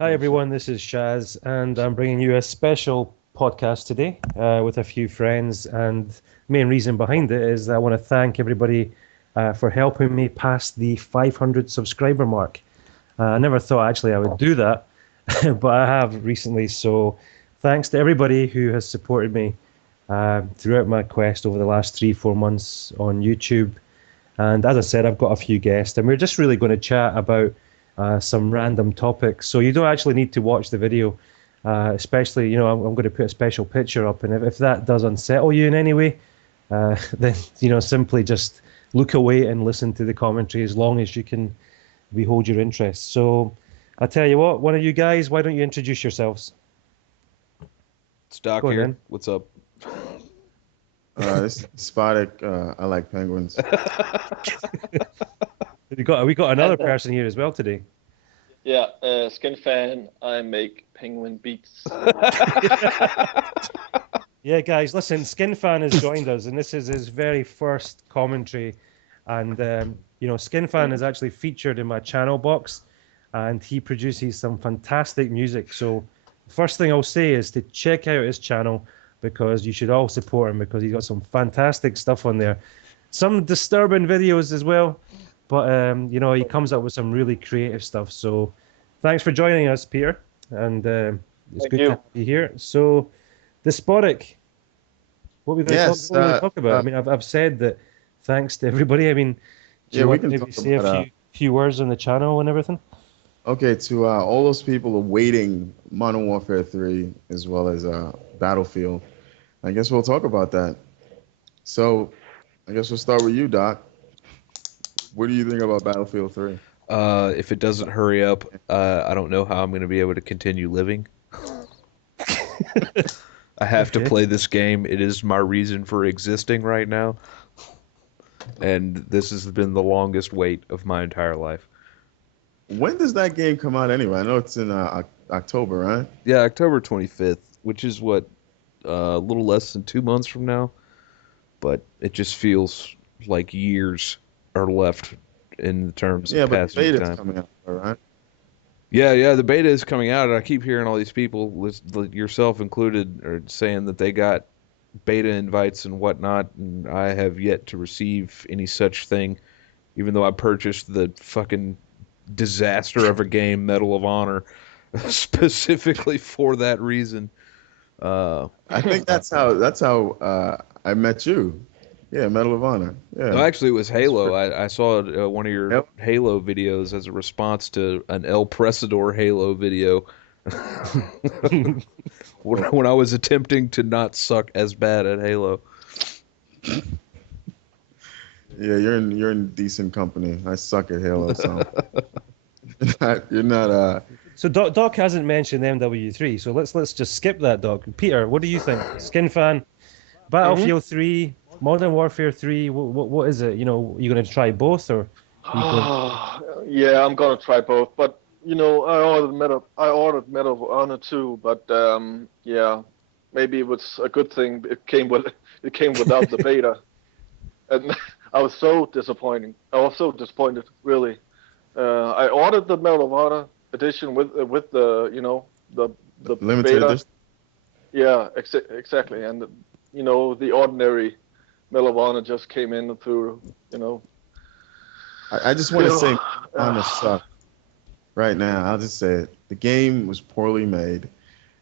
Hi Oh shit. everyone, this is Shaz, and I'm bringing you a special podcast today with a few friends. And main reason behind it is that I want to thank everybody for helping me pass the 500 subscriber mark. I never thought actually I would do that, but I have recently. So thanks to everybody who has supported me throughout my quest over the last 3, 4 months on YouTube. And as I said, I've got a few guests, and we're just really going to chat about some random topics. So you don't actually need to watch the video, especially, I'm going to put a special picture up, and if that does unsettle you in any way, then, simply just look away and listen to the commentary as long as you can behold your interest. So I tell you what, one of you guys, why don't you introduce yourselves? It's Doc Go on here. then. What's up? This is Despotic. I like penguins. We got another And person here as well today. yeah, Skinfaan, I make penguin beats. Yeah, guys, listen, Skinfan has joined us, and this is his very first commentary. And, Skinfan is actually featured in my channel box, and he produces some fantastic music. So, first thing I'll say is to check out his channel because you should all support him because he's got some fantastic stuff on there. Some disturbing videos as well, but, he comes up with some really creative stuff. So, thanks for joining us, Peter, and it's Thank good to have you. you here. So, Despotic. What we're going to talk, Yes. what we're going to talk about? I mean, I've said that thanks to everybody. I mean, do Yeah, you we want to can maybe talk say a about. few words on the channel and everything? Okay, to all those people awaiting Modern Warfare 3 as well as Battlefield. I guess we'll talk about that. So, I guess we'll start with you, Doc. What do you think about Battlefield 3? If it doesn't hurry up, I don't know how I'm going to be able to continue living. I have to Okay. play this game. It is my reason for existing right now, and this has been the longest wait of my entire life. When does that game come out anyway? I know it's in October, right? Yeah, October 25th, which is what, a little less than 2 months from now, but it just feels like years are left in terms of Yeah, but the passage of beta's time. coming out, all right? Yeah, the beta is coming out, and I keep hearing all these people, like yourself included, are saying that they got beta invites and whatnot, and I have yet to receive any such thing, even though I purchased the fucking disaster of a game, Medal of Honor, specifically for that reason. Uh, I think that's how I met you. Yeah, Medal of Honor. no, Yeah, actually, it was that's Halo. pretty. I saw one of your Yep. Halo videos as a response to an El Presador Halo video. When I was attempting to not suck as bad at Halo. Yeah, you're in decent company. I suck at Halo, so you're not. So Doc hasn't mentioned MW3, so let's just skip that, Doc. Peter, what do you think? Skin fan, hmm Battlefield 3, Modern Warfare 3. What is it? Are you going to try both, or are you going? Yeah, I'm gonna try both, but I ordered Medal of Honor too, but yeah, maybe it was a good thing it came without the beta, and I was so disappointed, really. I ordered the Medal of Honor edition with the the Limited beta. edition. Yeah, exactly. And the ordinary Medal of Honor just came in through, you know, I just you want to know. say Medal of Honor sucked right now. I'll just say it. The game was poorly made.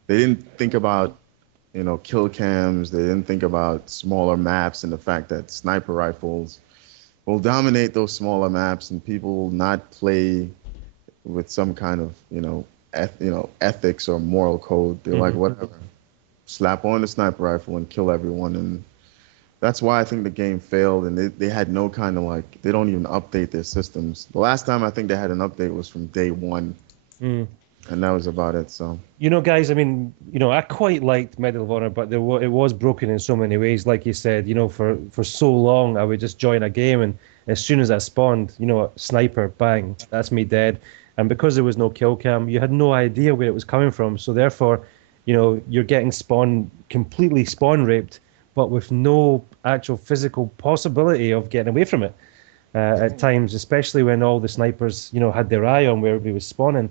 They didn't think about kill cams. They didn't think about smaller maps and the fact that sniper rifles will dominate those smaller maps and people will not play with some kind of ethics or moral code. They're like Mhm. whatever, slap on the sniper rifle and kill everyone. And that's why I think the game failed. And they had no kind of like, they don't even update their systems. The last time I think they had an update was from day one, Mm. and that was about it. So Guys, I mean, I quite liked Medal of Honor, but it was broken in so many ways. Like you said, for so long, I would just join a game, and as soon as I spawned, sniper, bang, that's me dead. And because there was no kill cam, you had no idea where it was coming from. So therefore, you're getting completely spawn raped, but with no actual physical possibility of getting away from it. At times, especially when all the snipers, had their eye on where everybody was spawning.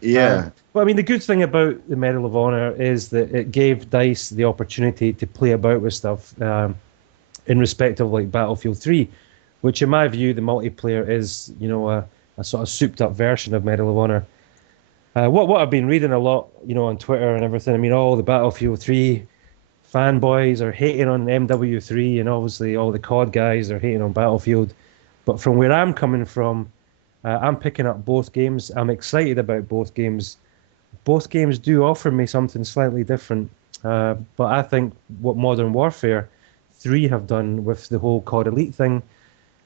Yeah. But I mean, the good thing about the Medal of Honor is that it gave DICE the opportunity to play about with stuff in respect of like Battlefield 3, which in my view, the multiplayer is, a sort of souped up version of Medal of Honor. What I've been reading a lot, on Twitter and everything, I mean, all the Battlefield 3 fanboys are hating on MW3, and obviously all the COD guys are hating on Battlefield. But from where I'm coming from, I'm picking up both games. I'm excited about both games. Both games do offer me something slightly different. But I think what Modern Warfare 3 have done with the whole COD Elite thing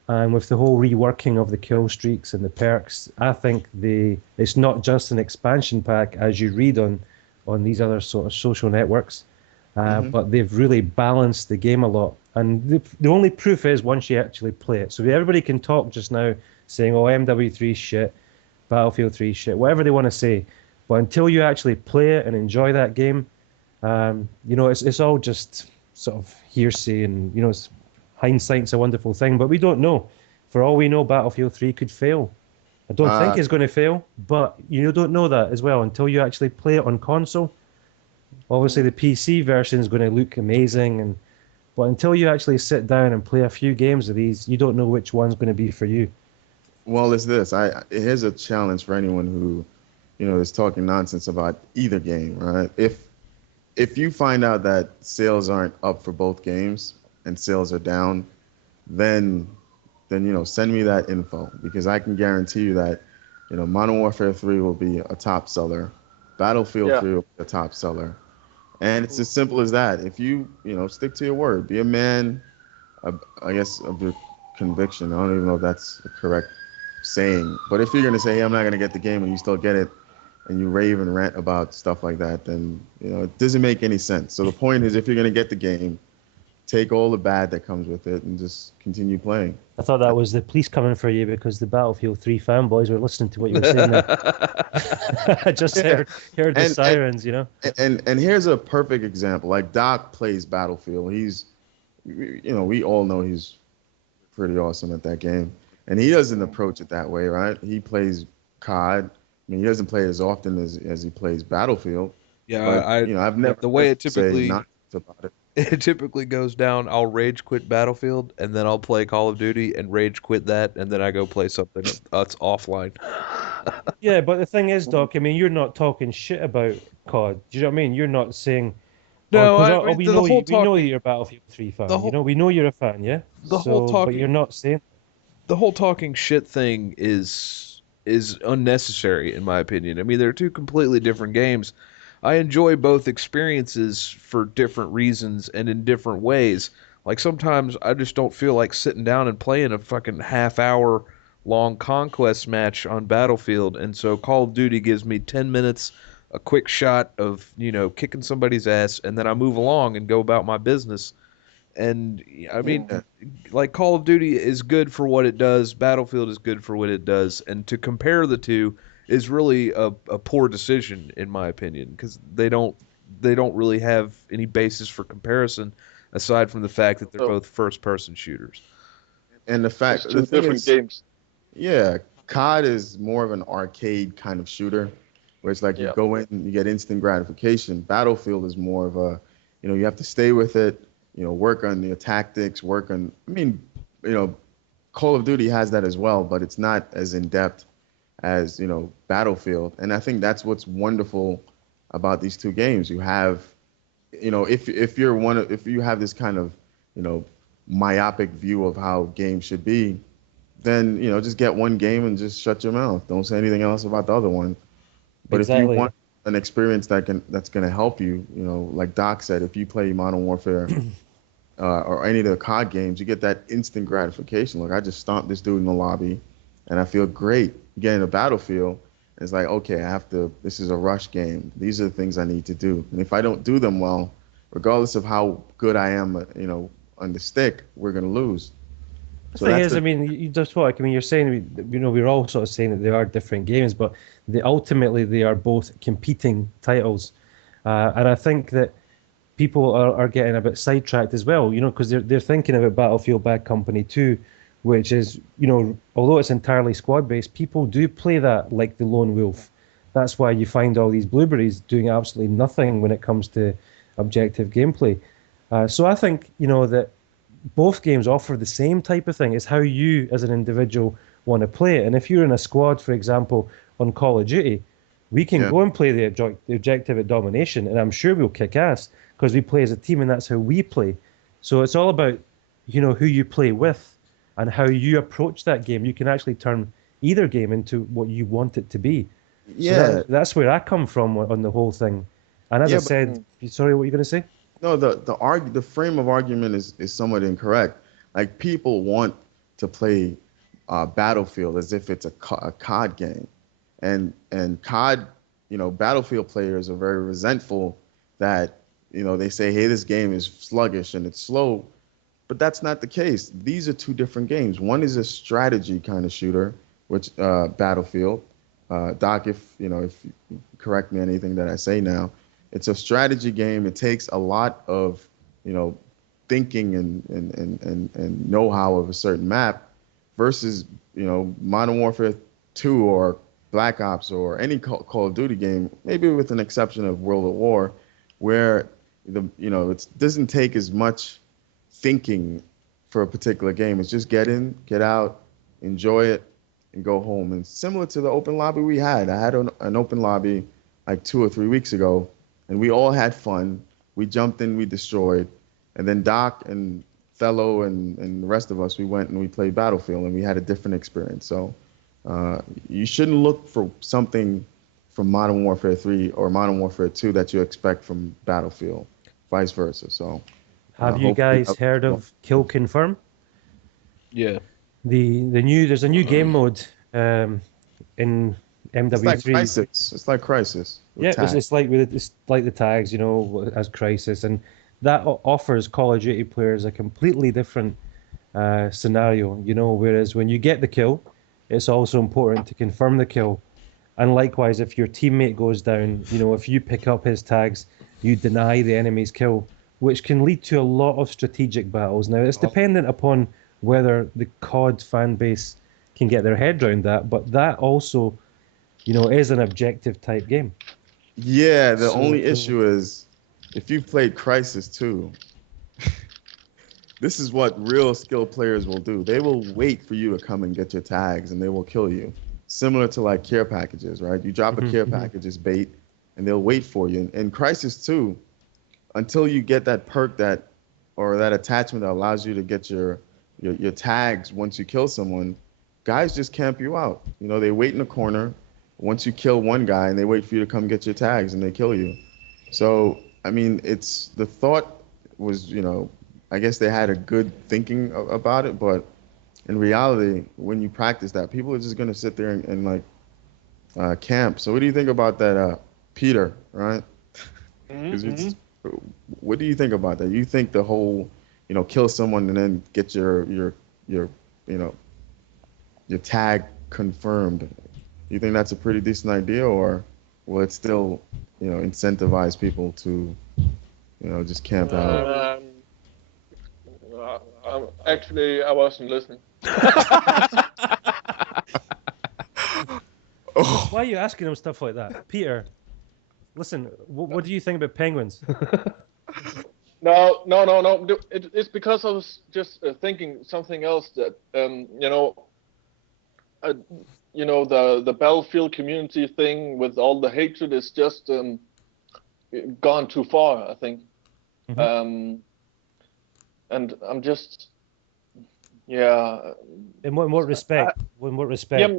and with the whole reworking of the kill streaks and the perks, I think it's not just an expansion pack as you read on these other sort of social networks, but they've really balanced the game a lot. And the only proof is once you actually play it. So everybody can talk just now saying, oh, MW3 shit, Battlefield 3 shit, whatever they want to say. But until you actually play it and enjoy that game, it's all just sort of hearsay, and hindsight's a wonderful thing, but we don't know. For all we know, Battlefield 3 could fail. I don't think it's going to fail, but you don't know that as well until you actually play it on console. Obviously, the PC version is going to look amazing, but until you actually sit down and play a few games of these, you don't know which one's going to be for you. Well, it's this. Here's a challenge for anyone who, is talking nonsense about either game, right? If you find out that sales aren't up for both games and sales are down, then send me that info, because I can guarantee you that Modern Warfare 3 will be a top seller, Battlefield 3 will be a top seller, and it's as simple as that. If you stick to your word, be a man, I guess, of your conviction. I don't even know if that's the correct saying, but if you're gonna say, hey, I'm not gonna get the game, and you still get it, and you rave and rant about stuff like that, then it doesn't make any sense. So the point is, if you're gonna get the game, take all the bad that comes with it and just continue playing. I thought that was the police coming for you because the Battlefield 3 fanboys were listening to what you were saying there. I just heard the sirens, And here's a perfect example. Like, Doc plays Battlefield. We all know he's pretty awesome at that game. And he doesn't approach it that way, right? He plays COD. I mean, he doesn't play as often as he plays Battlefield. Yeah, but, I've never the way it typically say not about it. It typically goes down. I'll rage quit Battlefield, and then I'll play Call of Duty and rage quit that, and then I go play something that's offline. Yeah, but the thing is, Doc, I mean, you're not talking shit about COD. Do you know what I mean? You're not saying. No, we know you're a Battlefield 3 fan. We know you're a fan, yeah. But you're not saying. The whole talking shit thing is unnecessary, in my opinion. I mean, they're two completely different games. I enjoy both experiences for different reasons and in different ways. Like, sometimes I just don't feel like sitting down and playing a fucking half-hour long conquest match on Battlefield, and so Call of Duty gives me 10 minutes, a quick shot of, kicking somebody's ass, and then I move along and go about my business. And, I mean, like, Call of Duty is good for what it does, Battlefield is good for what it does, and to compare the two is really a poor decision, in my opinion, because they don't really have any basis for comparison aside from the fact that they're both first-person shooters. And the fact two different games. Yeah, COD is more of an arcade kind of shooter, where it's like you go in and you get instant gratification. Battlefield is more of a, you have to stay with it, work on your tactics, Call of Duty has that as well, but it's not as in-depth as Battlefield. And I think that's what's wonderful about these two games. You have, if you have this kind of myopic view of how games should be, then just get one game and just shut your mouth. Don't say anything else about the other one. But If you want an experience that's going to help you, like Doc said, if you play Modern Warfare or any of the COD games, you get that instant gratification. Look, I just stomped this dude in the lobby, and I feel great. You get in a Battlefield, and it's like, okay, this is a rush game. These are the things I need to do. And if I don't do them well, regardless of how good I am, on the stick, we're going to lose. The thing is, you're saying, we're all sort of saying that they are different games, but ultimately they are both competing titles. And I think that people are getting a bit sidetracked as well, because they're thinking about Battlefield Bad Company 2, which is, although it's entirely squad-based, people do play that like the lone wolf. That's why you find all these blueberries doing absolutely nothing when it comes to objective gameplay. So I think, that both games offer the same type of thing. It's how you, as an individual, want to play it. And if you're in a squad, for example, on Call of Duty, we can Yeah. go and play the objective at domination, and I'm sure we'll kick ass because we play as a team, and that's how we play. So it's all about, who you play with and how you approach that game. You can actually turn either game into what you want it to be. So Yeah. that's where I come from on the whole thing. And as I Yeah, said, sorry, what were you going to say? No, the frame of argument is somewhat incorrect. Like people want to play Battlefield as if it's a COD game, and COD, Battlefield players are very resentful that they say, hey, this game is sluggish and it's slow, but that's not the case. These are two different games. One is a strategy kind of shooter, which Battlefield. Doc, if you correct me on anything that I say now, it's a strategy game. It takes a lot of thinking and know-how of a certain map versus Modern Warfare 2 or Black Ops or any Call of Duty game, maybe with an exception of World at War, where it doesn't take as much thinking for a particular game. It's just get in, get out, enjoy it, and go home. And similar to the open lobby we had, I had an open lobby like 2 or 3 weeks ago, and we all had fun. We jumped in, we destroyed, and then Doc and Fellow and the rest of us, we went and we played Battlefield, and we had a different experience. So you shouldn't look for something from Modern Warfare 3 or Modern Warfare 2 that you expect from Battlefield, vice versa. So Have you guys heard of Kill Confirm? Yeah. There's a new game mode in MW3. It's like Crisis. It's like Crisis. Yeah, it's like the tags, as Crisis, and that offers Call of Duty players a completely different scenario. Whereas when you get the kill, it's also important to confirm the kill, and likewise, if your teammate goes down, if you pick up his tags, you deny the enemy's kill, which can lead to a lot of strategic battles. Now, it's dependent upon whether the COD fan base can get their head around that, but that also, is an objective type game. Yeah, the only issue is if you've played Crisis 2, this is what real skilled players will do. They will wait for you to come and get your tags, and they will kill you. Similar to like care packages, right? You drop a care package as bait, and they'll wait for you. In Crisis 2, until you get that perk or that attachment that allows you to get your tags once you kill someone, guys just camp you out. They wait in the corner once you kill one guy, and they wait for you to come get your tags, and they kill you. So, I mean, the thought was, I guess they had a good thinking about it, but in reality, when you practice that, people are just going to sit there and camp. So what do you think about that, Peter, right? What do you think about that? You think the whole, kill someone and then get your tag confirmed? You think that's a pretty decent idea, or will it still, incentivize people to, just camp out? Actually, I wasn't listening. Why are you asking him stuff like that, Peter? Listen, what do you think about penguins? No. It's because I was just thinking something else that the Battlefield community thing with all the hatred is just gone too far, I think. And I'm just, yeah. In what respect? In what respect? Yeah,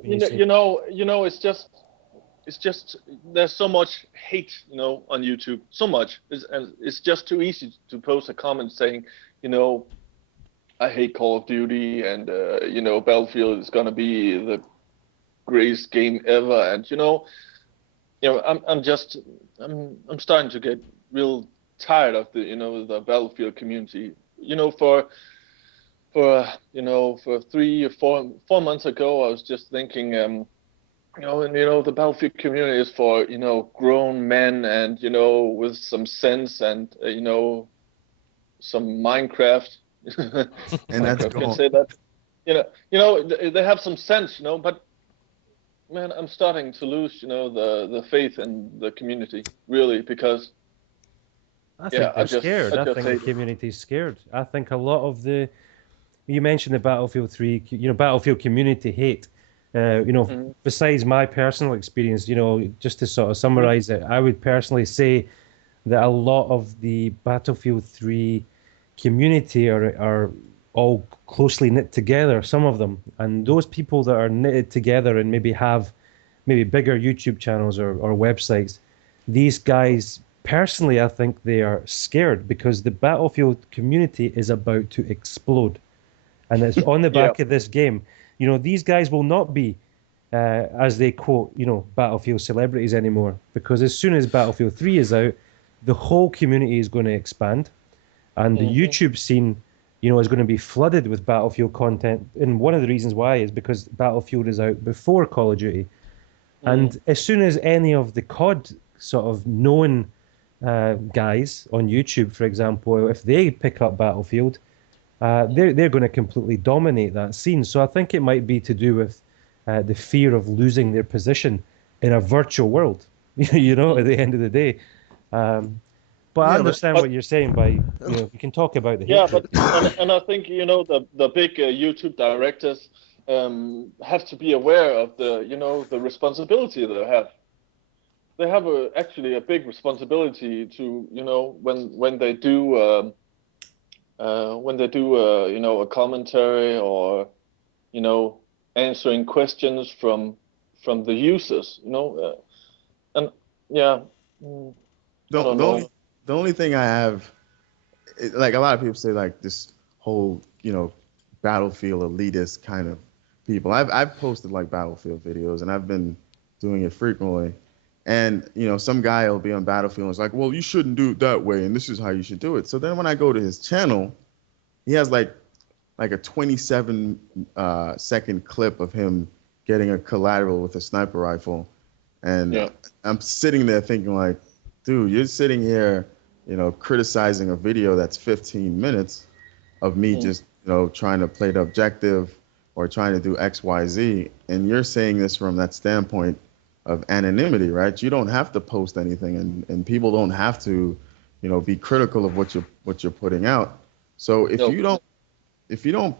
it's just there's so much hate, on YouTube, so much, and it's just too easy to post a comment saying, I hate Call of Duty, and Battlefield is gonna be the greatest game ever, and I'm starting to get real tired of the Battlefield community. For 3 or 4 months ago, I was just thinking, the Battlefield community is for, grown men and, with some sense and, some Minecraft. And that's Minecraft can say that. They have some sense, but man, I'm starting to lose, the faith in the community, really, because I yeah, think they're scared. I I just think the hate it. community's scared. I think a lot of the you mentioned the Battlefield 3, Battlefield community hate. Mm-hmm. Besides my personal experience, just to sort of Mm-hmm. summarize it, I would personally say that a lot of the Battlefield 3 community are all closely knit together, some of them. And those people that are knitted together and maybe have maybe bigger YouTube channels or websites, these guys, personally, I think they are scared because the Battlefield community is about to explode. And it's on the Yeah. back of this game. These guys will not be, as they quote, Battlefield celebrities anymore. Because as soon as Battlefield 3 is out, the whole community is going to expand. And the Mm-hmm. YouTube scene, is going to be flooded with Battlefield content. And one of the reasons why is because Battlefield is out before Call of Duty. Mm-hmm. And as soon as any of the COD sort of known guys on YouTube, for example, if they pick up Battlefield, they're going to completely dominate that scene. So I think it might be to do with the fear of losing their position in a virtual world. At the end of the day. But I Yeah, but understand But what you're saying by you can talk about the yeah, hatred. but and I think the big YouTube directors have to be aware of the responsibility they have. They have actually a big responsibility to when they do a commentary or you know answering questions from the users. And yeah, mm, I the don't the only know. the only thing I have, like a lot of people say, like this whole Battlefield elitist kind of people. I've posted like Battlefield videos, and I've been doing it frequently. And some guy will be on Battlefield and it's like, well, you shouldn't do it that way, and this is how you should do it. So then when I go to his channel, he has like a 27 second clip of him getting a collateral with a sniper rifle, and Yeah. I'm sitting there thinking like, dude, you're sitting here, criticizing a video that's 15 minutes of me Mm. just, trying to play the objective or trying to do X, Y, Z, and you're saying this from that standpoint of anonymity, right? You don't have to post anything, and people don't have to, be critical of what you're putting out. So if No. you don't if you don't,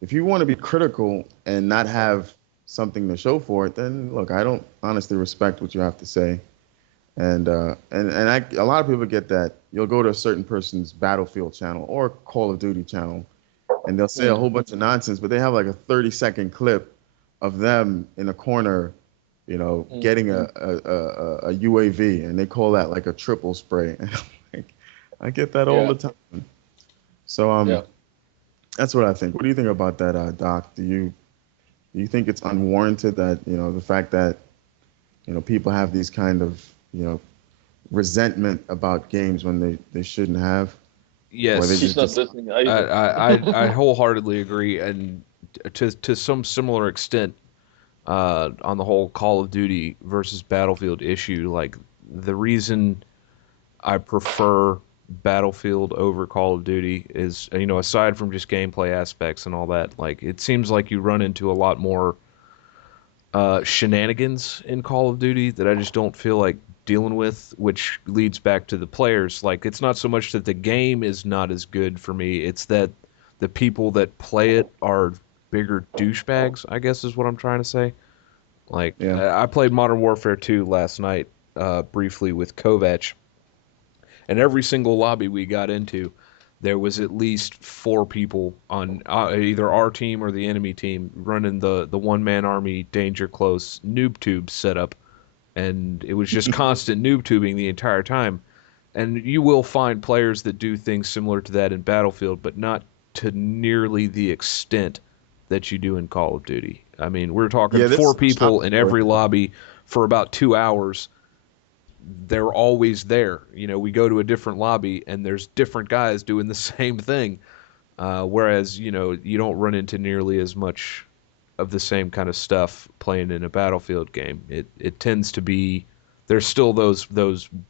if you want to be critical and not have something to show for it, then look, I don't honestly respect what you have to say. And a lot of people get that. You'll go to a certain person's Battlefield channel or Call of Duty channel, and they'll say a Mm. whole bunch of nonsense, but they have like a 30-second clip of them in a corner, Mm. getting a UAV, and they call that like a triple spray. And I'm like, I get that all Yeah. the time. So Yeah. that's what I think. What do you think about that, Doc? Do you think it's unwarranted that the fact that people have these kind of resentment about games when they shouldn't have, or they Yes, He's just not just listening I, either. I, I I wholeheartedly agree, and to some similar extent, on the whole Call of Duty versus Battlefield issue. Like the reason I prefer Battlefield over Call of Duty is, aside from just gameplay aspects and all that, like it seems like you run into a lot more shenanigans in Call of Duty that I just don't feel like dealing with, which leads back to the players. Like, it's not so much that the game is not as good for me, it's that the people that play it are bigger douchebags, I guess is what I'm trying to say. Like, yeah. I played Modern Warfare 2 last night, briefly with Kovac, and every single lobby we got into, there was at least four people on either our team or the enemy team running the one man army danger close noob tube setup, and it was just constant noob tubing the entire time. And you will find players that do things similar to that in Battlefield, but not to nearly the extent that you do in Call of Duty. I mean, we're talking Yeah, four this people in every lobby for about 2 hours. They're always there. We go to a different lobby and there's different guys doing the same thing. Whereas, you don't run into nearly as much of the same kind of stuff playing in a Battlefield game. It tends to be there's still those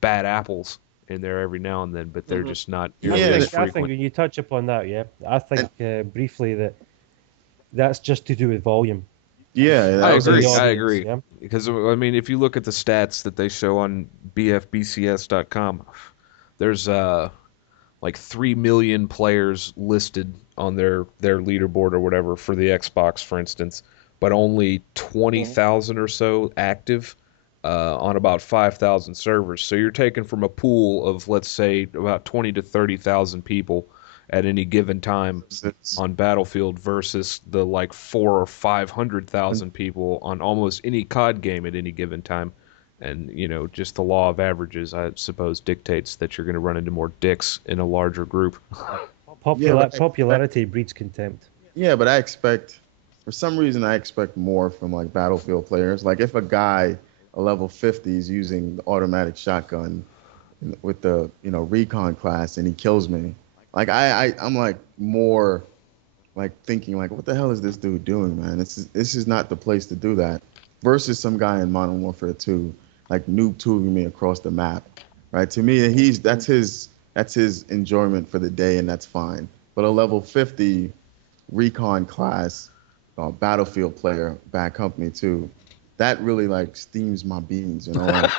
bad apples in there every now and then, but they're Hmm. just not I nearly yeah, as think I think frequent. when you touch upon that, yeah, I and think briefly that that's just to do with volume. Yeah, I that was The agree. his. I audience, agree. yeah. Because I mean, if you look at the stats that they show on bfbcs.com, there's like 3 million players listed on their leaderboard or whatever for the Xbox, for instance, but only 20,000 or so active on about 5,000 servers. So you're taking from a pool of, let's say, about 20 to 30,000 people at any given time on Battlefield versus the like 4 or 500,000 people on almost any COD game at any given time. And, just the law of averages, I suppose, dictates that you're going to run into more dicks in a larger group. Yeah, but Popularity breeds contempt. yeah, but for some reason, I expect more from like Battlefield players. Like if a guy, a level 50, is using the automatic shotgun with the recon class and he kills me, like I'm like more like thinking like, what the hell is this dude doing, man? This is not the place to do that. Versus some guy in Modern Warfare 2, like noob tubing me across the map, right? To me, that's his enjoyment for the day, and that's fine. But a level 50 recon class, Battlefield player, Bad Company too, that really like steams my beans, Like,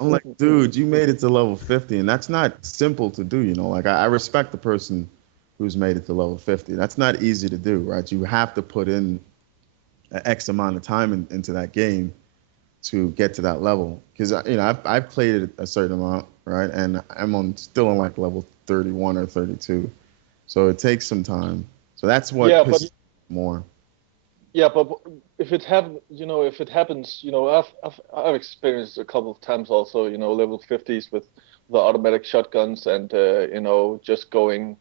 I'm like, dude, you made it to level 50, and that's not simple to do, Like, I respect the person who's made it to level 50. That's not easy to do, right? You have to put in an X amount of time into that game to get to that level. Because, I've played it a certain amount, right? And still on like level 31 or 32. So it takes some time. So that's what Yeah, pisses me more. yeah, but if it happens, I've experienced a couple of times also, level 50s with the automatic shotguns and just going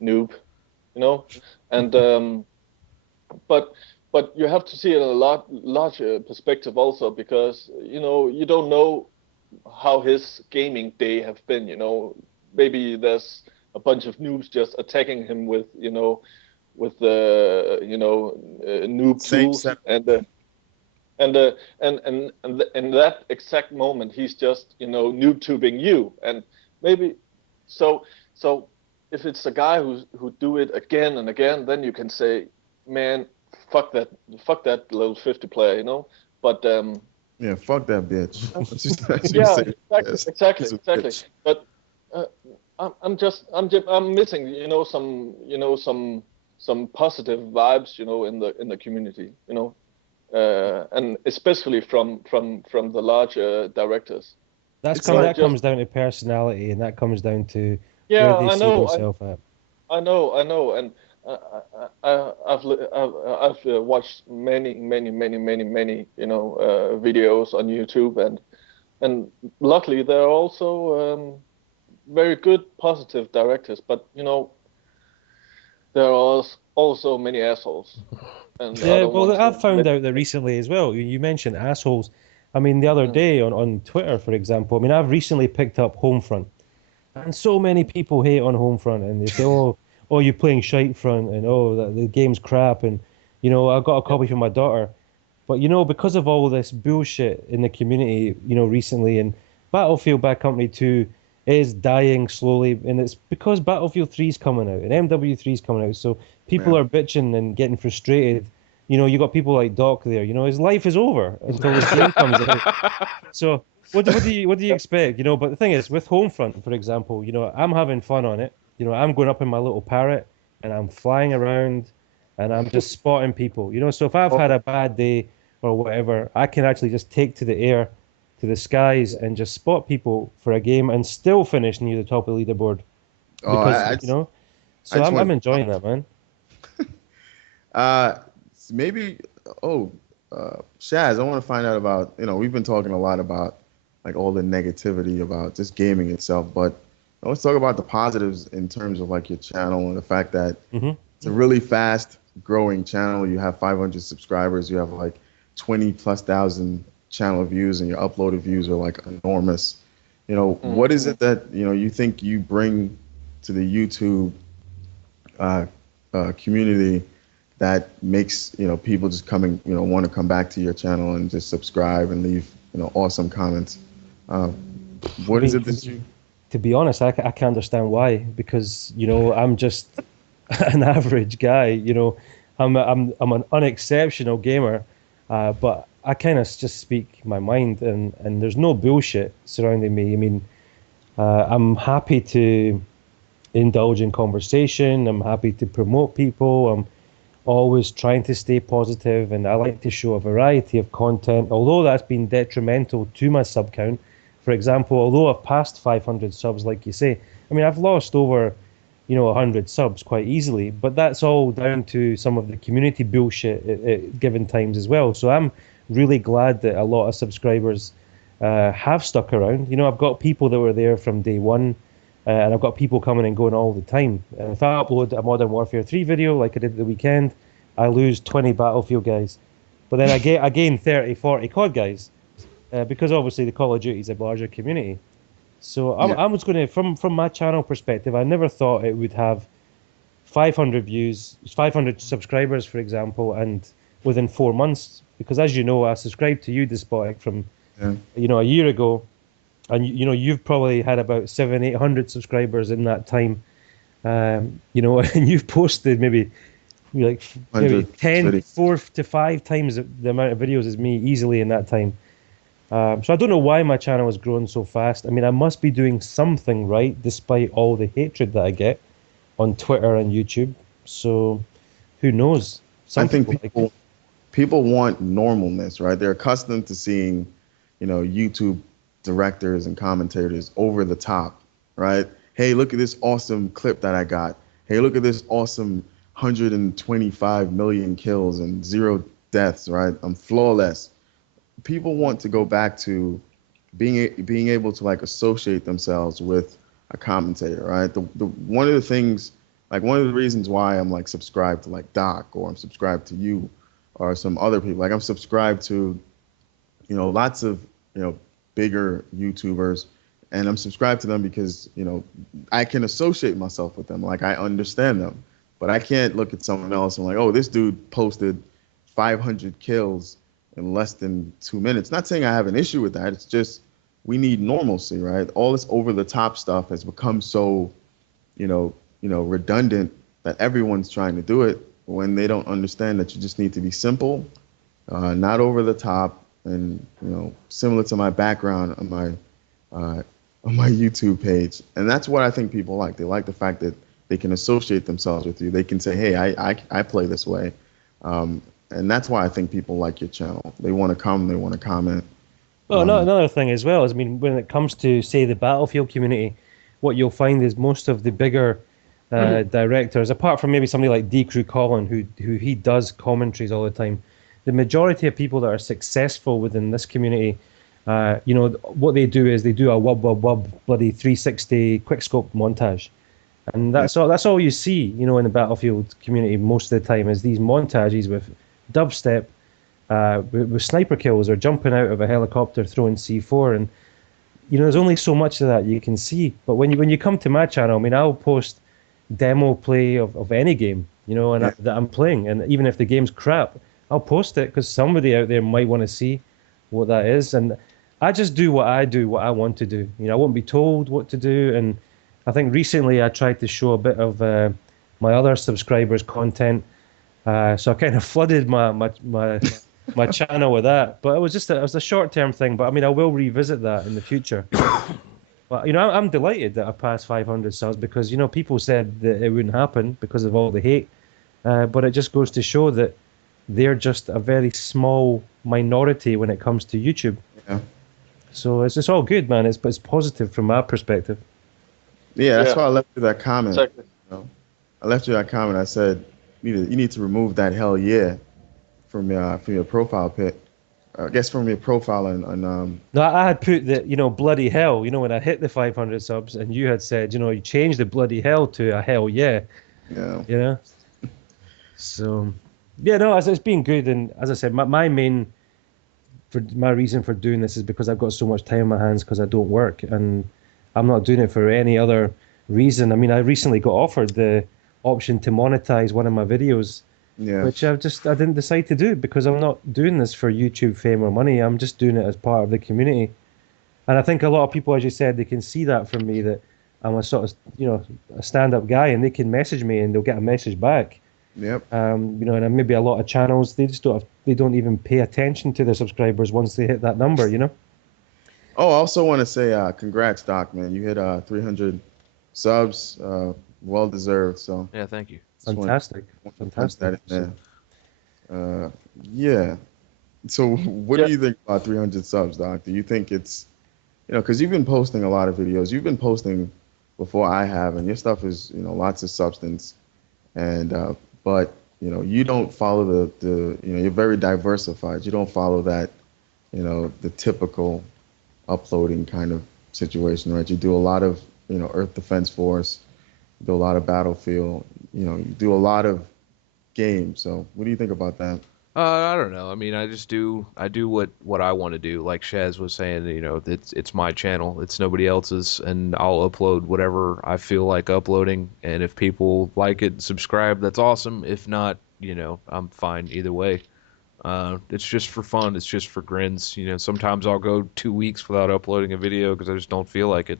noob, you know, and but you have to see it in a larger perspective also because you don't know how his gaming day have been. Maybe there's a bunch of noobs just attacking him with with the noob Same tools set. and in that exact moment he's just noob tubing you and maybe so if it's a guy who do it again and again, then you can say, man, fuck that level 50 player, but Yeah, fuck that bitch. That's what you yeah, say. Yes. He's a exactly. bitch. But I'm missing, some positive vibes, in the community, and especially from the larger directors. It's like, That comes down to personality, and that comes down to where Yeah, they see themselves at. I know, and I've watched many, videos on YouTube, and luckily there are also very good positive directors, but there are also many assholes, and I Yeah, don't well, want to I've found admit. out that recently as well. You mentioned assholes. I mean, the other Mm, day on Twitter, for example, I mean, I've recently picked up Homefront, and so many people hate on Homefront, and they say, oh, you're playing Shitefront, and oh, the game's crap, and I got a yeah, copy for my daughter. But because of all this bullshit in the community, recently, and Battlefield Bad Company 2 is dying slowly, and it's because Battlefield 3 is coming out and MW3 is coming out. So people man. are bitching and getting frustrated. You got people like Doc there. His life is over until this game comes out. So what do you expect? But the thing is, with Homefront, for example, I'm having fun on it. I'm going up in my little parrot and I'm flying around and I'm just spotting people. So if I've Oh, had a bad day or whatever, I can actually just take to the air, to the skies, and just spot people for a game and still finish near the top of the leaderboard oh, because I So just I'm want enjoying that, man. uh maybe oh Shaz, I want to find out about, we've been talking a lot about like all the negativity about just gaming itself, but let's talk about the positives in terms of like your channel and the fact that Hmm. it's a really fast growing channel. You have 500 subscribers, you have like 20 plus thousand channel views, and your uploaded views are like enormous. mm. What is it that, you think you bring to the YouTube uh, community that makes people just coming want to come back to your channel and just subscribe and leave awesome comments. Uh, I what is mean, it that you? to be honest, I can't understand why because I'm just an average guy. I'm an unexceptional gamer, but I kind of just speak my mind, and there's no bullshit surrounding me. I mean, I'm happy to indulge in conversation. I'm happy to promote people. I'm always trying to stay positive, and I like to show a variety of content, although that's been detrimental to my sub count. For example, although I've passed 500 subs, like you say, I mean, I've lost over, 100 subs quite easily, but that's all down to some of the community bullshit at given times as well. So I'm really glad that a lot of subscribers have stuck around. I've got people that were there from day one, and I've got people coming and going all the time. And if I upload a Modern Warfare 3 video like I did the weekend, I lose 20 Battlefield guys. But then I gain 30, 40 COD guys, because obviously the Call of Duty is a larger community. So I was going to, from my channel perspective, I never thought it would have 500 views, 500 subscribers, for example, and within 4 months, because as you know, I subscribed to you, Despotic, from a year ago, and you've probably had about 700-800 subscribers in that time, and you've posted maybe 10, 4 to 5 times the amount of videos as me easily in that time. So I don't know why my channel has grown so fast. I mean, I must be doing something right, despite all the hatred that I get on Twitter and YouTube. So who knows? I think people want normalness, right? They're accustomed to seeing, YouTube directors and commentators over the top, right? Hey, look at this awesome clip that I got. Hey, look at this awesome 125 million kills and 0 deaths, right? I'm flawless. People want to go back to being able to associate themselves with a commentator, right? The one of the things, one of the reasons why I'm subscribed to Doc, or I'm subscribed to you or some other people. I'm subscribed to, lots of, bigger YouTubers, and I'm subscribed to them because, I can associate myself with them. I understand them, but I can't look at someone else and oh, this dude posted 500 kills in less than 2 minutes. Not saying I have an issue with that. It's just we need normalcy, right? All this over the top stuff has become so, redundant that everyone's trying to do it when they don't understand that you just need to be simple, not over the top, and similar to my background on my YouTube page. And that's what I think people like. They like the fact that they can associate themselves with you. They can say, hey, I play this way. And that's why I think people like your channel. They want to come, they want to comment. Well, another thing as well is, I mean, when it comes to, say, the Battlefield community, what you'll find is most of the bigger directors, apart from maybe somebody like D-Crew Colin, who he does commentaries all the time, the majority of people that are successful within this community, what they do is they do a wub bloody 360 quickscope montage. And that's all you see, in the Battlefield community most of the time, is these montages with dubstep, with sniper kills, or jumping out of a helicopter throwing C4, and there's only so much of that you can see. But when you come to my channel, I mean, I'll post demo play of any game, that I'm playing, and even if the game's crap, I'll post it because somebody out there might want to see what that is. And I just do what I want to do. I won't be told what to do. And I think recently I tried to show a bit of my other subscribers' content. So I kind of flooded my channel with that. But it was a short-term thing. But I mean, I will revisit that in the future. But I'm delighted that I passed 500 subs, because people said that it wouldn't happen because of all the hate. But it just goes to show that they're just a very small minority when it comes to YouTube. Yeah. So it's all good, man. It's positive from my perspective. Yeah, that's why I left you that comment. Exactly. I left you that comment. I said, you need to remove that hell yeah from your profile pic. I guess from your profile on. No, I had put the bloody hell. When I hit the 500 subs, and you had said you changed the bloody hell to a hell yeah. Yeah. So yeah, no, it's been good, and as I said, my reason for doing this is because I've got so much time on my hands because I don't work, and I'm not doing it for any other reason. I mean, I recently got offered the option to monetize one of my videos, which I didn't decide to do, because I'm not doing this for YouTube fame or money. I'm just doing it as part of the community. And I think a lot of people, as you said, they can see that from me, that I'm a sort of, a stand-up guy, and they can message me and they'll get a message back. Yep. And maybe a lot of channels they don't even pay attention to their subscribers once they hit that number. Oh, I also want to say, congrats, Doc, man. You hit 300 subs, well deserved. So Yeah, thank you. just want Fantastic, to punch that fantastic. in there. Yeah. So what Yeah. do you think about 300 subs, Doc? Do you think it's, because you've been posting a lot of videos. You've been posting before I have, and your stuff is, lots of substance. And but you don't follow you're very diversified. You don't follow that, the typical uploading kind of situation, right? You do a lot of, Earth Defense Force, you do a lot of Battlefield, you do a lot of games. So what do you think about that? I don't know. I mean, I do what I want to do. Like Shaz was saying, it's my channel. It's nobody else's, and I'll upload whatever I feel like uploading. And if people like it, subscribe, that's awesome. If not, I'm fine either way. It's just for fun. It's just for grins. Sometimes I'll go 2 weeks without uploading a video because I just don't feel like it.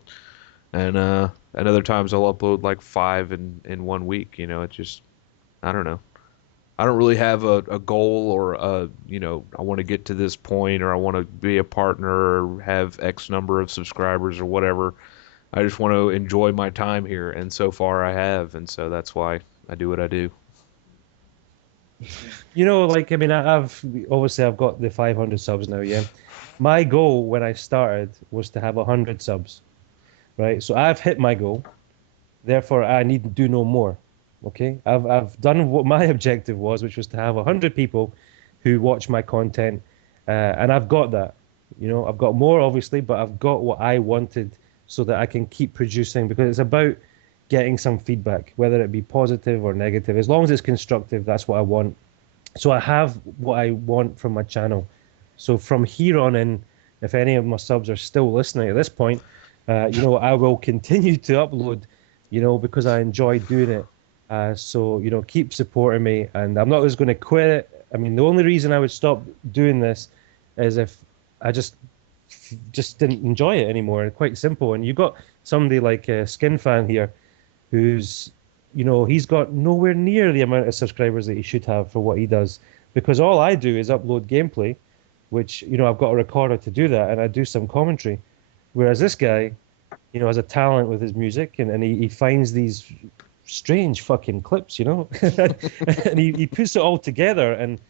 And other times I'll upload like five in 1 week. It just, I don't know. I don't really have a goal or I want to get to this point or I want to be a partner or have X number of subscribers or whatever. I just want to enjoy my time here, and so far I have, and so that's why I do what I do. I've got the 500 subs now. Yeah, my goal when I started was to have 100 subs, right? So I've hit my goal. Therefore, I need to do no more. Okay, I've done what my objective was, which was to have 100 people who watch my content, and I've got that. I've got more obviously, but I've got what I wanted so that I can keep producing because it's about getting some feedback, whether it be positive or negative. As long as it's constructive, that's what I want. So I have what I want from my channel. So from here on in, if any of my subs are still listening at this point, I will continue to upload, because I enjoy doing it. So keep supporting me, and I'm not just going to quit it. I mean, the only reason I would stop doing this is if I just didn't enjoy it anymore. Quite simple. And you got somebody like Skinfaan here, who's he's got nowhere near the amount of subscribers that he should have for what he does, because all I do is upload gameplay, which I've got a recorder to do that, and I do some commentary, whereas this guy has a talent with his music, and he finds these strange fucking clips, and he puts it all together, and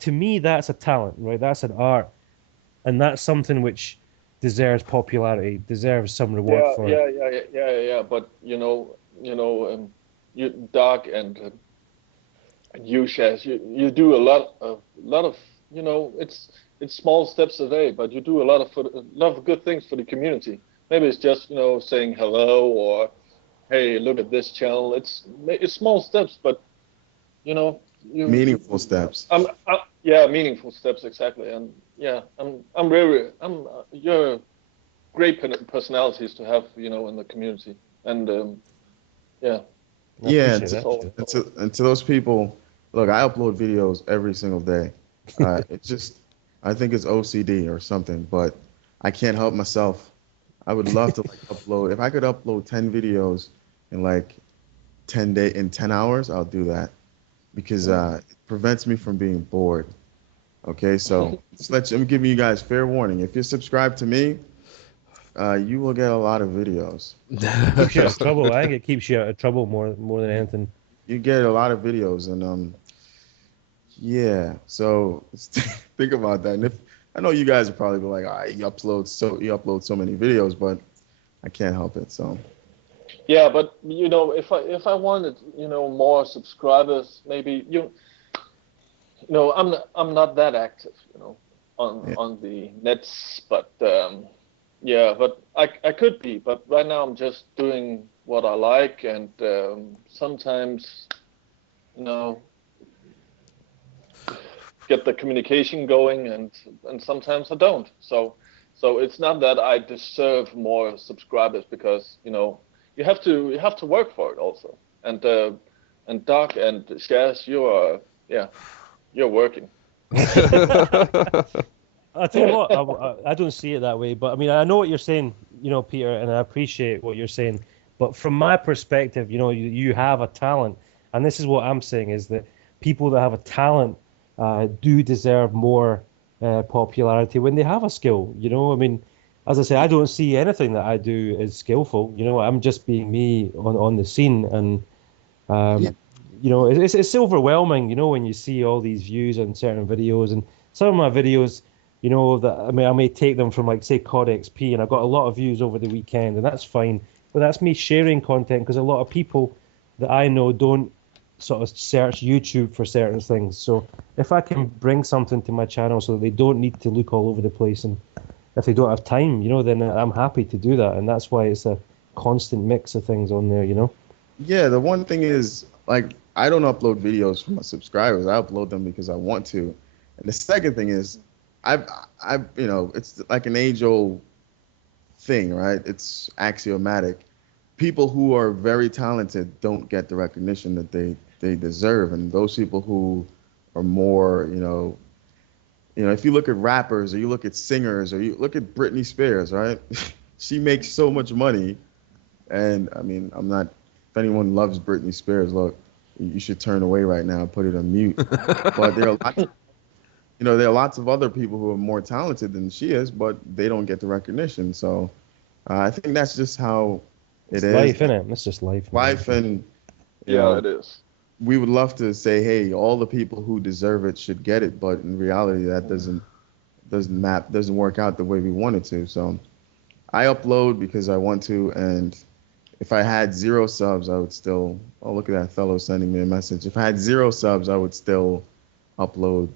to me that's a talent, right? That's an art, and that's something which deserves popularity, deserves some reward Yeah, for it. yeah, yeah, yeah, yeah, yeah. But you Doc and you, Shaz, you do a lot of it's small steps a day, but you do a lot of good things for the community. Maybe it's just saying hello or hey, look at this channel. It's small steps, but you know you Meaningful steps. yeah, meaningful steps exactly. And yeah, I'm really you're great personalities to have in the community. And yeah, I Yeah, appreciate and that. to those people, look, I upload videos every single day. It's just, I think it's OCD or something, but I can't help myself. I would love to like upload. If I could upload 10 videos in like 10 hours, I'll do that because it prevents me from being bored. Okay, so I'm giving you guys fair warning. If you're subscribed to me, you will get a lot of videos. Keeps you out of trouble. I think it keeps you out of trouble more than anything. You get a lot of videos, and yeah. So think about that. And if I know you guys are probably be like, you upload so many videos, but I can't help it. So yeah. But if I wanted more subscribers, maybe I'm not that active on yeah, on the nets, but yeah, but I could be. But right now I'm just doing what I like, and sometimes you know get the communication going, and sometimes I don't. So it's not that I deserve more subscribers, because you have to work for it also. And Doc and Shaz, you're working. I tell you what, I don't see it that way, but I mean, I know what you're saying, Peter, and I appreciate what you're saying. But from my perspective, you have a talent, And this is what I'm saying is that people that have a talent do deserve more popularity when they have a skill. You know, I mean, as I say, I don't see anything that I do as skillful. You know, I'm just being me on the scene, and Yeah. you know, it's overwhelming. You know, when you see all these views on certain videos, and some of my videos, you know, that I may take them from like say COD XP, and I got a lot of views over the weekend, and that's fine. But that's me sharing content because a lot of people that I know don't sort of search YouTube for certain things. So if I can bring something to my channel so that they don't need to look all over the place, and if they don't have time, you know, then I'm happy to do that, and that's why it's a constant mix of things on there, you know. Yeah, the one thing is, like, I don't upload videos for my subscribers. I upload them because I want to. And the second thing is, I've, it's like an age-old thing, right? It's axiomatic. People who are very talented don't get the recognition that they deserve, and those people who are more, if you look at rappers or you look at singers or you look at Britney Spears, right? She makes so much money, and I mean, I'm not. If anyone loves Britney Spears, look, you should turn away right now and put it on mute. But there are lots of other people who are more talented than she is, but they don't get the recognition. So I think that's just how it It's is. life, innit? It's just life, man. Life, and Yeah, it is. we would love to say, hey, all the people who deserve it should get it, but in reality, that doesn't work out the way we want it to. So I upload because I want to, and if I had 0 subs, I would still. Oh, look at that fellow sending me a message. If I had 0 subs, I would still upload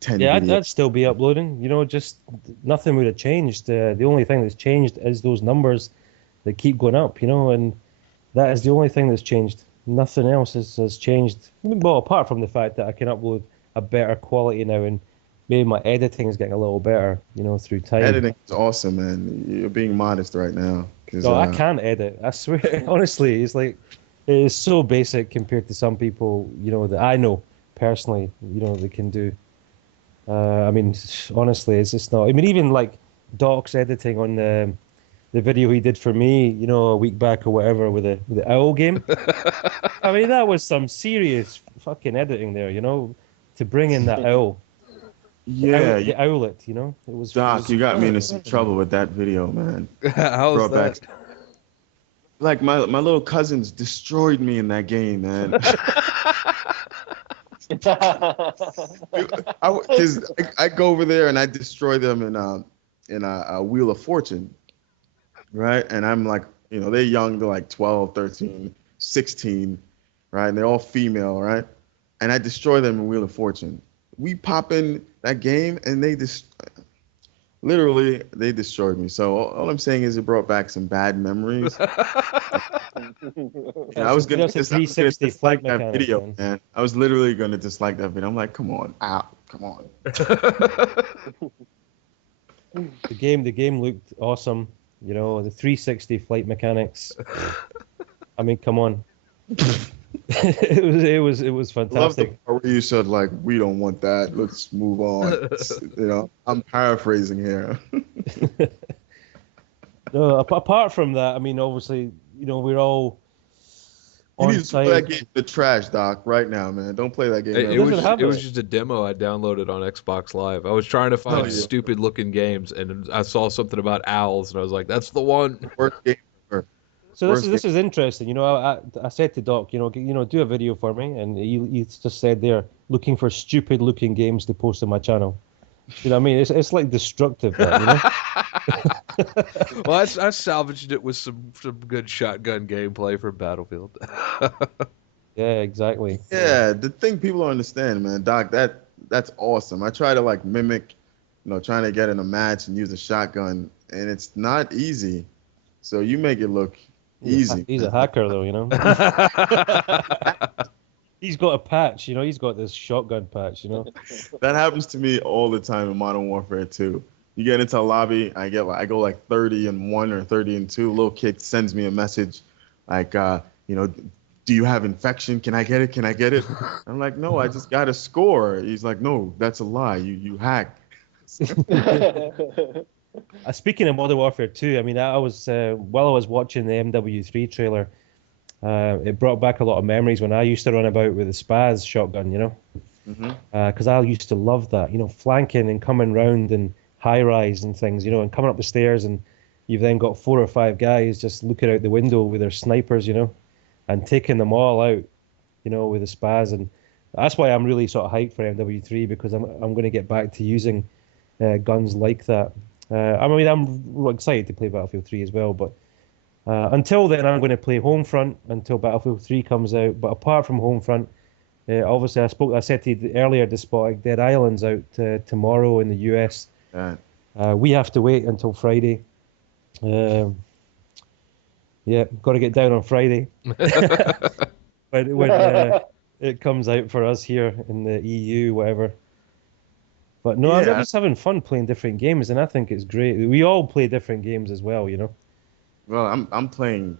10 Yeah, videos. I'd still be uploading. You know, just nothing would have changed. The only thing that's changed is those numbers that keep going up, you know, and that is the only thing that's changed. Nothing else has changed. Well, apart from the fact that I can upload a better quality now, and maybe my editing is getting a little better, you know, through time. Editing is awesome, man. You're being modest right now. 'Cause, No, I can't edit. I swear, honestly, it's like it is so basic compared to some people, you know, that I know personally, you know, they can do. I mean, honestly, it's just not. I mean, even like Doc's editing on the video he did for me, you know, a week back or whatever with the owl game. I mean, that was some serious fucking editing there, you know, to bring in that owl, Yeah, the owlet, you know. It Doc, was you got me into some trouble with that video, man. How's Brought back, that? like my little cousins destroyed me in that game, man. Because I go over there and I destroy them in a Wheel of Fortune, right? And I'm like, they're young, they're like 12, 13, 16, right? And they're all female, right? And I destroy them in Wheel of Fortune. We pop in that game and they just literally they destroyed me. So all I'm saying is it brought back some bad memories. I was gonna That's a 360 dislike flight that mechanic, video, man. I was literally gonna dislike that video. I'm like, come on, come on. The game looked awesome, you know, the 360 flight mechanics. I mean, come on. it was I love the fantastic. part where you said like, we don't want that. Let's move on. I'm paraphrasing here. No, apart from that, I mean, obviously, you know, we're all You on need to throw that site. game in the trash, Doc, right now, man. Don't play that game. It, ever. it doesn't was have it was it. just a demo I downloaded on Xbox Live. I was trying to find yeah. stupid looking games, and I saw something about owls, and I was like, "That's the one." Worst game ever. So Worst this is interesting. You know, I said to Doc, you know, do a video for me, and he just said there, looking for stupid looking games to post on my channel. You know what I mean? It's like destructive, that, you know. Well, I salvaged it with some good shotgun gameplay from Battlefield. Yeah, exactly. Yeah, the thing people don't understand, man, Doc, that's awesome. I try to like mimic, trying to get in a match and use a shotgun, and it's not easy. So you make it look easy. He's a hacker, though, you know. He's got a patch, you know. He's got this shotgun patch, you know. That happens to me all the time in Modern Warfare 2. You get into a lobby, I go like 30-1 or 30-2. Little kid sends me a message like, do you have infection? Can I get it? Can I get it? I'm like, no, I just got a score. He's like, no, that's a lie. You hack. Speaking of Modern Warfare 2, I mean, I was while I was watching the MW3 trailer, It brought back a lot of memories when I used to run about with the Spaz shotgun, you know, Hmm. because I used to love that, you know, flanking and coming round and high rise and things, you know, and coming up the stairs and you've then got 4 or 5 guys just looking out the window with their snipers, you know, and taking them all out, you know, with the Spaz. And that's why I'm really sort of hyped for MW3 because I'm going to get back to using guns like that. I mean, I'm excited to play Battlefield 3 as well, but until then, I'm going to play Homefront until Battlefield 3 comes out. But apart from Homefront, obviously, I said to you earlier, Despotic, Dead Island's out tomorrow in the US. Yeah. We have to wait until Friday. Yeah, got to get down on Friday when it comes out for us here in the EU, whatever. But no, I'm Yeah. just having fun playing different games, and I think it's great. We all play different games as well, you know. Well, I'm playing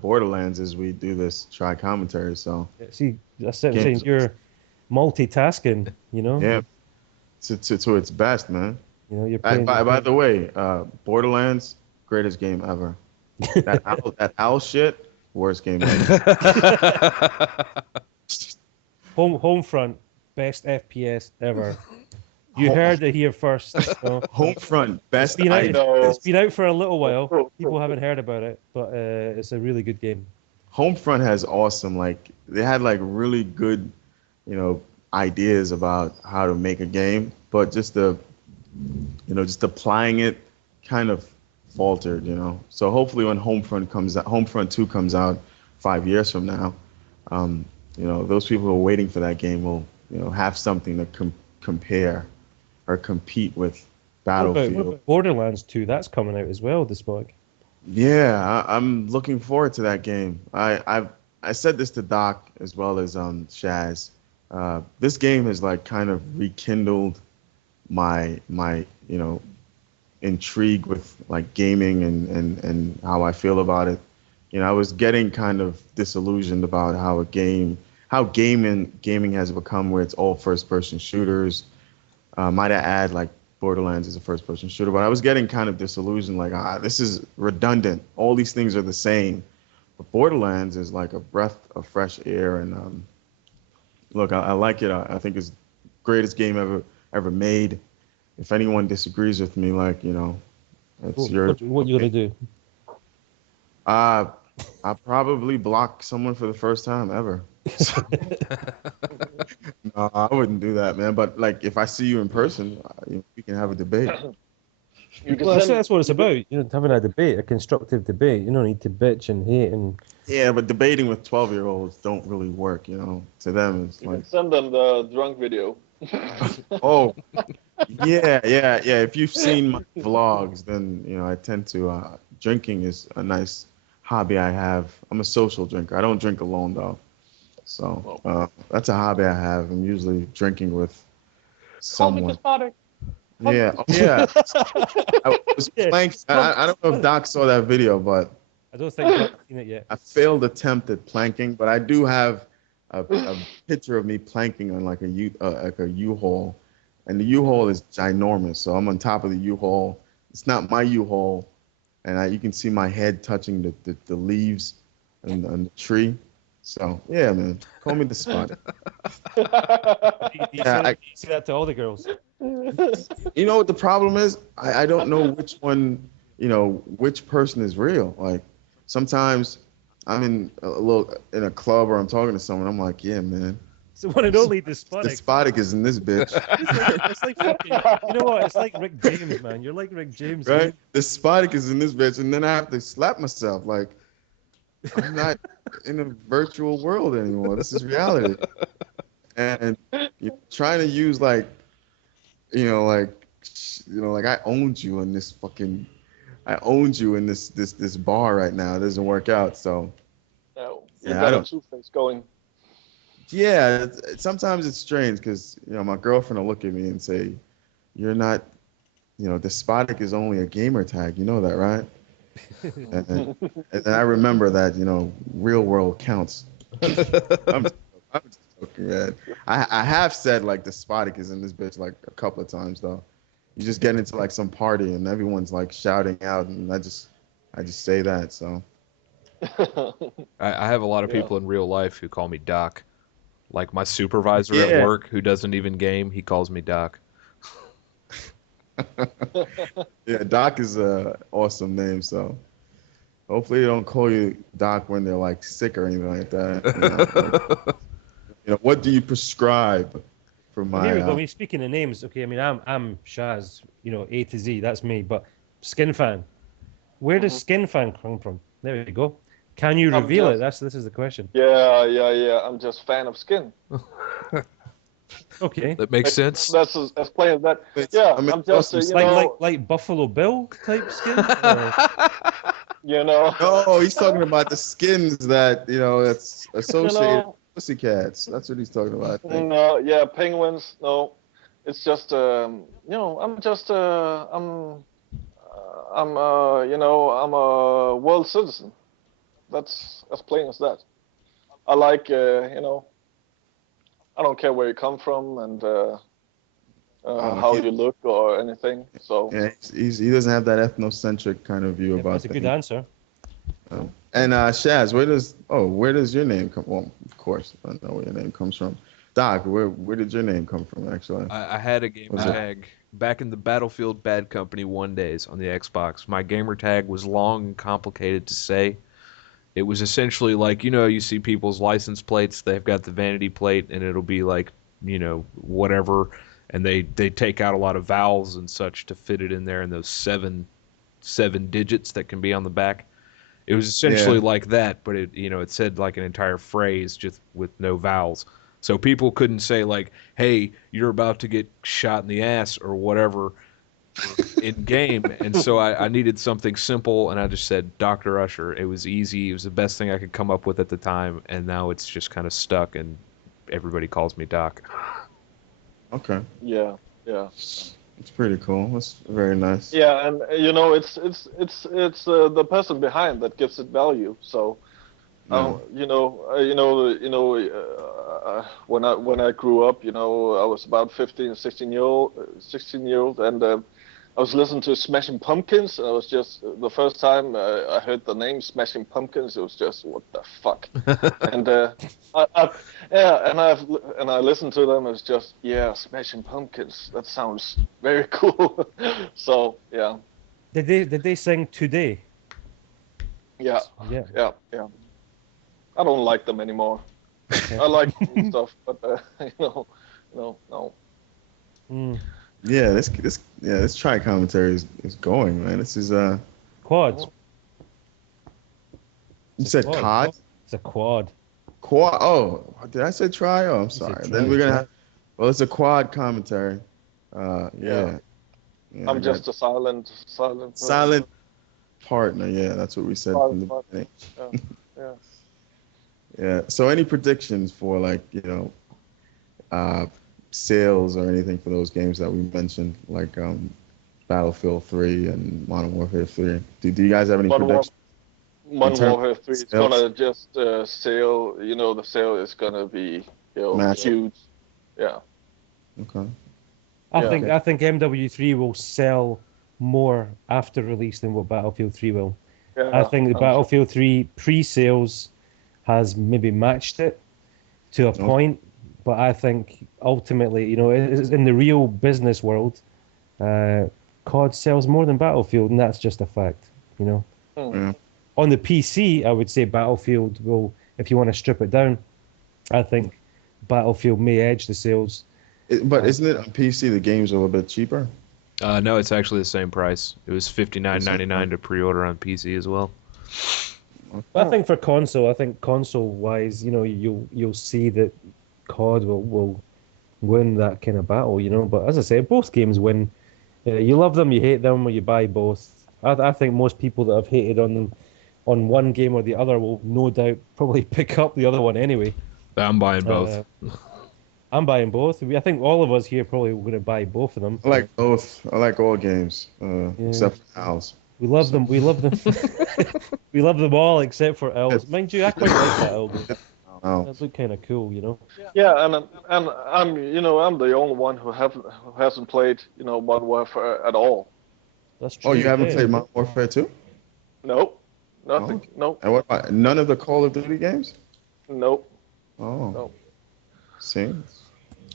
Borderlands as we do this try commentary. So Yeah, see, that's what I'm saying. games, You're multitasking, you know. yeah, to its best, man. You know, you're By, playing. by the way, Borderlands, greatest game ever. That owl shit, worst game ever. Homefront, best FPS ever. You Home, heard it here first. So Homefront, best been out, idea. No. it's been out for a little while. People haven't heard about it, but it's a really good game. Homefront has awesome, like they had like really good, ideas about how to make a game, but just applying it kind of faltered. So hopefully when Homefront 2 comes out 5 years from now, those people who are waiting for that game will, have something to compare or compete with What Battlefield. about Borderlands 2? That's coming out as well, this bug. Yeah, I'm looking forward to that game. I said this to Doc as well as Shaz. This game has like kind of rekindled my intrigue with like gaming and how I feel about it. I was getting kind of disillusioned about how gaming has become where it's all first person shooters. Might I add, like Borderlands is a first person shooter, but I was getting kind of disillusioned, like, this is redundant. All these things are the same. But Borderlands is like a breath of fresh air, and look, I like it. I think it's the greatest game ever made. If anyone disagrees with me, like, it's your. What you gonna do? I probably block someone for the first time ever. No, I wouldn't do that, man. But like, if I see you in person, we can have a debate. Well, that's what it's about. Having a debate, a constructive debate. You don't need to bitch and hate and. Yeah, but debating with 12-year-olds don't really work. To them, it's You like, can send them the drunk video. oh, yeah. If you've seen my vlogs, then I tend to. Drinking is a nice hobby I have. I'm a social drinker. I don't drink alone though. So that's a hobby I have. I'm usually drinking with someone. Despotic. Yeah, yeah. I was playing. I don't know if Doc saw that video, but I don't think I've seen it yet. I failed attempt at planking. But I do have a picture of me planking on like a U-Haul, and the U-Haul is ginormous. So I'm on top of the U-Haul. It's not my U-Haul, and you can see my head touching the leaves and the tree. So yeah, man, call me the spot. You say that to all the girls. You know what the problem is? I don't know which one, which person is real. Like sometimes I'm in a club or I'm talking to someone. I'm like, yeah, man. So one and only Despotic. Despotic is in this bitch. It's like fucking, you know what? It's like Rick James, man. You're like Rick James, Right? man. Despotic is in this bitch, and then I have to slap myself. Like I'm not in a virtual world anymore. This is reality. And trying to use like I owned you in this this bar right now. It doesn't work out. So No, you Yeah, I got a don't- two-face going. yeah, sometimes it's strange because my girlfriend will look at me and say, "You're not, Despotic is only a gamer tag. You know that, right?" and then I remember that real world counts. I'm just joking, man. I have said like Despotic is in this bitch like a couple of times though. You just get into like some party and everyone's like shouting out, and I just say that. So I have a lot of Yeah. people in real life who call me Doc. Like my supervisor at Yeah. work who doesn't even game, he calls me Doc. Yeah, Doc is a awesome name. So hopefully they don't call you Doc when they're like sick or anything like that. What do you prescribe for Well, here my? we go. I mean, speaking of names, okay. I mean, I'm Shaz. A to Z. That's me. But Skinfaan. Where does Skinfaan come from? There we go. Can you I'm reveal it? just, This is the question. yeah. I'm just fan of skin. Okay. That makes sense. That's as plain as that. It's- Yeah, I mean, I'm just, awesome. Like Buffalo Bill type skin. Or... No, he's talking about the skins that that's you associated know, with pussycats. That's what he's talking about. I think. no, yeah, penguins. No, it's just, I'm just, I'm a world citizen. That's as plain as that. I like, I don't care where you come from and how He, you look or anything. So, yeah, he doesn't have that ethnocentric kind of view Yeah, about that's a good things. answer. And Shaz, where does your name come? Well, of course, I know where your name comes from. Doc, where did your name come from? Actually, I had a gamer Was it- tag back in the Battlefield Bad Company 1 days on the Xbox. My gamer tag was long and complicated to say. It was essentially like, you see people's license plates, they've got the vanity plate, and it'll be like, whatever, and they take out a lot of vowels and such to fit it in there in those seven digits that can be on the back. It was essentially Yeah. like that, but it said like an entire phrase just with no vowels. So people couldn't say like, "Hey, you're about to get shot in the ass" or whatever in game. And so I needed something simple, and I just said Dr. Usher. It was easy. It was the best thing I could come up with at the time, and now it's just kind of stuck, and everybody calls me Doc. Okay, yeah. it's pretty cool. That's very nice. Yeah, and it's the person behind that gives it value. So, No. when I grew up, I was about 15, 16 year old, and I was listening to Smashing Pumpkins. And I was just the first time I heard the name Smashing Pumpkins, it was just what the fuck. And I listened to them. It's just Smashing Pumpkins. That sounds very cool. So yeah, Did they sing Today? yeah, Yeah. yeah. I don't like them anymore. Okay. I like cool stuff, but no. Mm. Yeah, this try commentary is going, man. This is Quads. you said Quad. COD? It's a quad. Quad. Oh, did I say try? Oh, I'm You said sorry. try, Then we're gonna yeah. have, well, it's a quad commentary. Yeah. Yeah. Yeah, I'm just a silent silent partner. Yeah, that's what we said from the Silent beginning. Yeah. Yeah. So any predictions for like, sales or anything for those games that we mentioned, like Battlefield 3 and Modern Warfare 3? Do you guys have any Modern War- predictions? Modern terms Warfare of 3 is sales? gonna just sale. The sale is gonna be Massive. huge. Yeah. Okay. I Yeah. think MW3 will sell more after release than what Battlefield 3 will. Yeah. I think the I'm Battlefield 3 pre-sales has maybe matched it to a Okay. point, but I think ultimately, in the real business world, COD sells more than Battlefield, and that's just a fact. sure. Yeah. On the PC, I would say Battlefield will, if you want to strip it down, I think Battlefield may edge the sales. But isn't it on PC the game's a little bit cheaper? No, it's actually the same price. It was $59.99 to pre-order on PC as well. But I think for console, console-wise, you'll see that COD will win that kind of battle, But as I say, both games win. You love them, you hate them, or you buy both. I think most people that have hated on them on one game or the other will no doubt probably pick up the other one anyway. I'm buying both. I'm buying both. I think all of us here probably going to buy both of them. I like both. I like all games, except for Owls. We love them. We love them. We love them all except for Owls. Mind you, I quite like that Owl. Owls. That look kind of cool, Yeah, and I'm the only one who hasn't played Modern Warfare at all. That's true. Oh, you haven't yeah. played Modern Warfare 2? No. Nothing. Oh. Nope. And what about none of the Call of Duty games? Nope. Oh, Nope. see,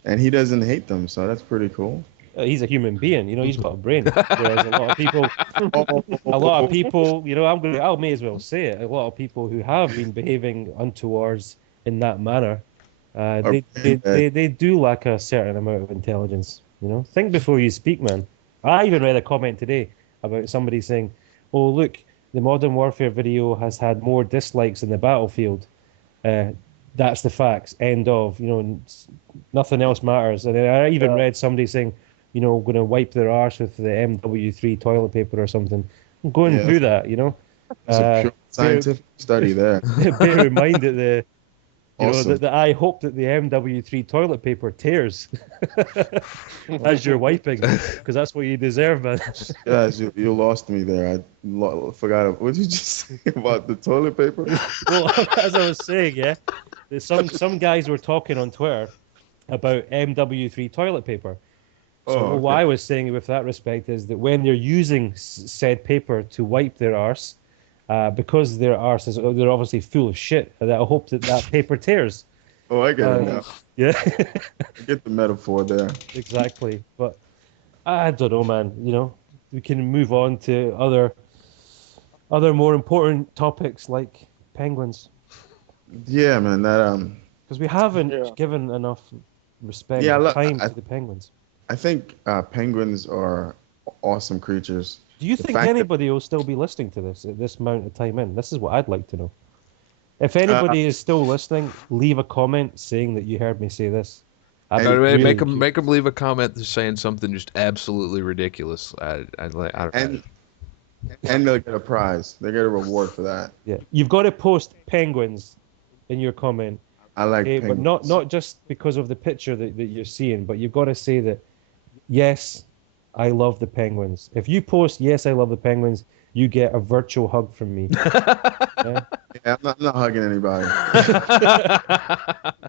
and he doesn't hate them, so that's pretty cool. He's a human being, he's got a brain. Whereas a lot of people, I may as well say it. A lot of people who have been behaving untowards in that manner, Are they do lack a certain amount of intelligence. Think before you speak, man. I even read a comment today about somebody saying, "Oh, look, the Modern Warfare video has had more dislikes than the Battlefield. That's the facts. End of. Nothing else matters." And then I even read somebody saying, going to wipe their arse with the MW3 toilet paper or something. Go and do that. It's a pure scientific study there. Bear in mind that Awesome. that I hope that the MW3 toilet paper tears as you're wiping, because that's what you deserve, man. Yes, you lost me there. I forgot. What did you just say about the toilet paper? Well, as I was saying, yeah, some guys were talking on Twitter about MW3 toilet paper. So what I was saying with that respect is that when they're using said paper to wipe their arse, because their arse they're obviously full of shit, that I hope that paper tears. Oh, I get it now. Yeah. I get the metaphor there. Exactly. But I don't know, man. We can move on to other more important topics like penguins. Yeah, man. Because we haven't given enough respect Yeah, and time to the penguins. I think penguins are awesome creatures. Do you think anybody will still be listening to this at this amount of time in? This is what I'd like to know. If anybody is still listening, leave a comment saying that you heard me say this. Make them leave a comment saying something just absolutely ridiculous. And they'll get a prize. They get a reward for that. Yeah, you've got to post penguins in your comment. I like penguins. But not just because of the picture that you're seeing, but you've got to say that, yes, I love the penguins. If you post, yes, I love the penguins, you get a virtual hug from me. Yeah, I'm not hugging anybody. I'm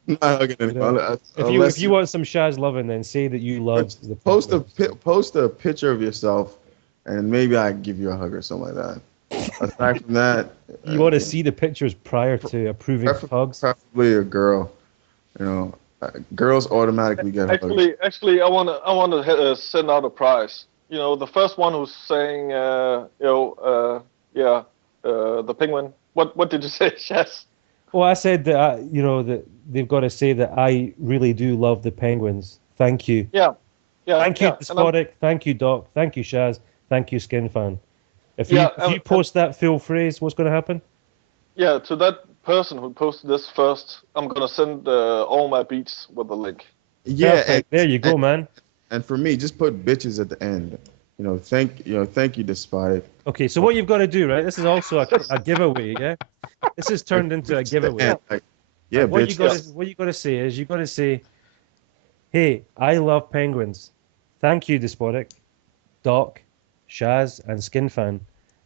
not hugging anybody. If you want some Shaz loving, then say that you love the penguins. Post a picture of yourself, and maybe I can give you a hug or something like that. Aside from that, you want to see the pictures prior to approving hugs. Preferably a girl. Girls automatically get hugs. Actually, I want to send out a prize. The first one who's saying, the penguin. What did you say, Shaz? Well, I said that that they've got to say that I really do love the penguins. Thank you. Yeah. Thank you, Despotic. Thank you, Doc. Thank you, Shaz. Thank you, Skinfaan. If you post that full phrase, what's going to happen? Yeah, to that person who posted this first, I'm going to send all my beats with the link. Yeah, there you go, man. And for me, just put bitches at the end. Thank you, Despotic. Okay, so what you've got to do, right? This is also a giveaway, yeah. This is turned into a giveaway. What you got to say is you got to say, "Hey, I love penguins. Thank you, Despotic, Doc, Shaz, and Skinfaan,"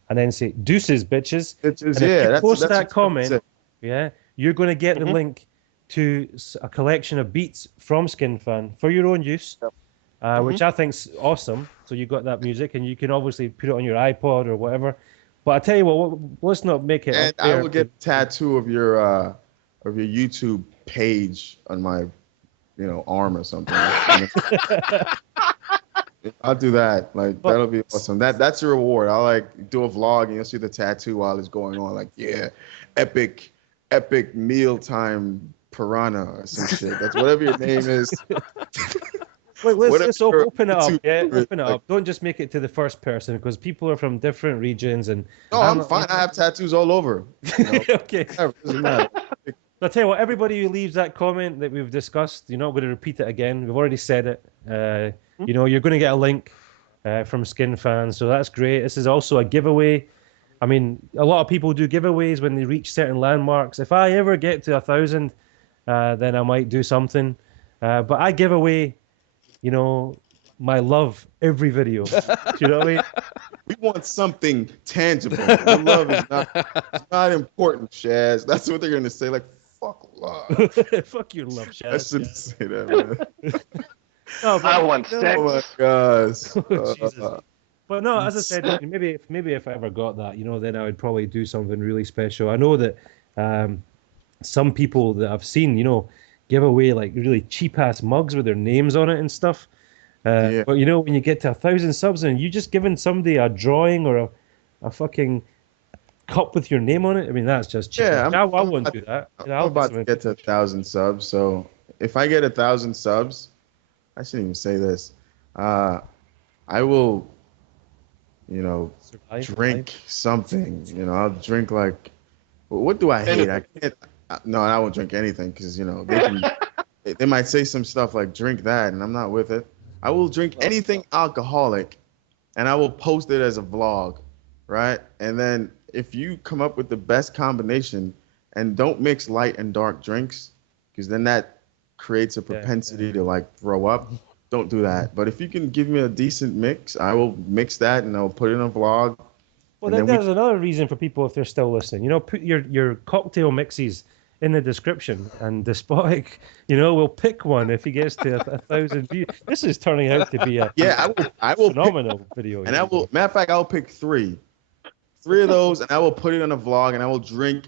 and then say "Deuces, bitches." Bitches, and if you post that's that comment, you're going to get the link to a collection of beats from Skinfaan for your own use. Which I think's awesome. So you got that music, and you can obviously put it on your iPod or whatever. But I tell you what, let's not make it. And I will get a tattoo of your YouTube page on my, arm or something. I'll do that. That'll be awesome. That's your reward. I'll do a vlog, and you'll see the tattoo while it's going on. Epic mealtime piranha or some shit. That's whatever your name is. Wait, let's open it up. Yeah, open it up. Don't just make it to the first person, because people are from different regions. And no, I'm fine. I have tattoos all over. Okay. It doesn't matter. I'll tell you what. Everybody who leaves that comment that we've discussed, we're going to repeat it again. We've already said it. You're going to get a link from Skinfaan, so that's great. This is also a giveaway. I mean, a lot of people do giveaways when they reach certain landmarks. If I ever get to 1,000, then I might do something. But I give away, my love every video. Do you know what I mean? We want something tangible. The love is not important, Shaz. That's what they're gonna say. Fuck love. Fuck your love, Shaz. I shouldn't say that, man. I want sex. Oh my gosh. Jesus. But no, as I said, maybe if I ever got that, then I would probably do something really special. I know that um, some people that I've seen, give away like really cheap ass mugs with their names on it and stuff. Yeah. But when you get to 1,000 subs and you just giving somebody a drawing or a fucking cup with your name on it, I mean that's just cheap. Yeah, I won't do that. I'm I'll do about to something. get to 1,000 subs. So if I get 1,000 subs, I shouldn't even say this. I will, Survive, drink something. I'll drink like, what do I hate? I can't. No, I won't drink anything because they might say some stuff like drink that, and I'm not with it. I will drink anything alcoholic, and I will post it as a vlog, right? And then if you come up with the best combination, and don't mix light and dark drinks, because then that creates a propensity to like throw up. Don't do that. But if you can give me a decent mix, I will mix that and I'll put it in a vlog. Well, And then there's another reason for people if they're still listening. Put your cocktail mixes in the description, and Despotic, will pick one if he gets to 1,000 views. This is turning out to be a I will phenomenal video. And I will, matter of fact, I'll pick three of those, and I will put it in a vlog, and I will drink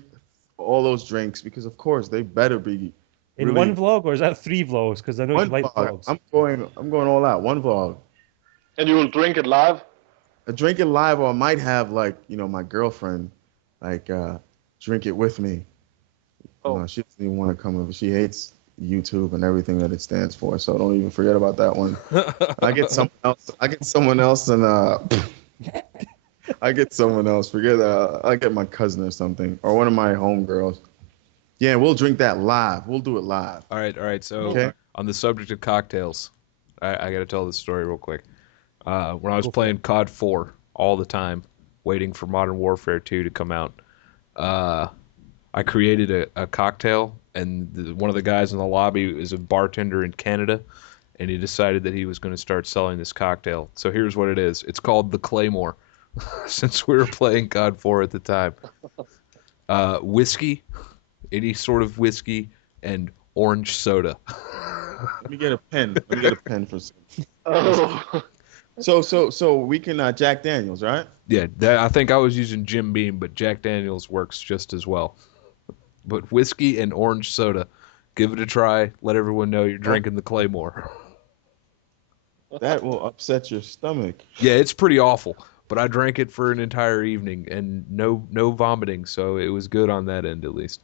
all those drinks because, of course, they better be in one vlog, or is that 3 vlogs? Because I know you like vlogs. I'm going all out. One vlog. And you will drink it live? I drink it live, or I might have like my girlfriend, like drink it with me. Oh. No, she doesn't even want to come over. She hates YouTube and everything that it stands for. So don't even forget about that one. I get someone else. I get someone else, and I get someone else. Forget. I get my cousin or something, or one of my homegirls. Yeah, we'll drink that live. We'll do it live. All right. So on the subject of cocktails, I got to tell this story real quick. When I was playing COD 4 all the time, waiting for Modern Warfare 2 to come out, I created a cocktail, and one of the guys in the lobby is a bartender in Canada, and he decided that he was going to start selling this cocktail. So here's what it is. It's called the Claymore, since we were playing COD 4 at the time. Whiskey, any sort of whiskey, and orange soda. Let me get a pen. Let me get a pen for some. Oh. So we can Jack Daniels, right? Yeah, I think I was using Jim Beam, but Jack Daniels works just as well. But whiskey and orange soda, give it a try. Let everyone know you're drinking the Claymore. That will upset your stomach. Yeah, it's pretty awful. But I drank it for an entire evening and no vomiting, so it was good on that end at least.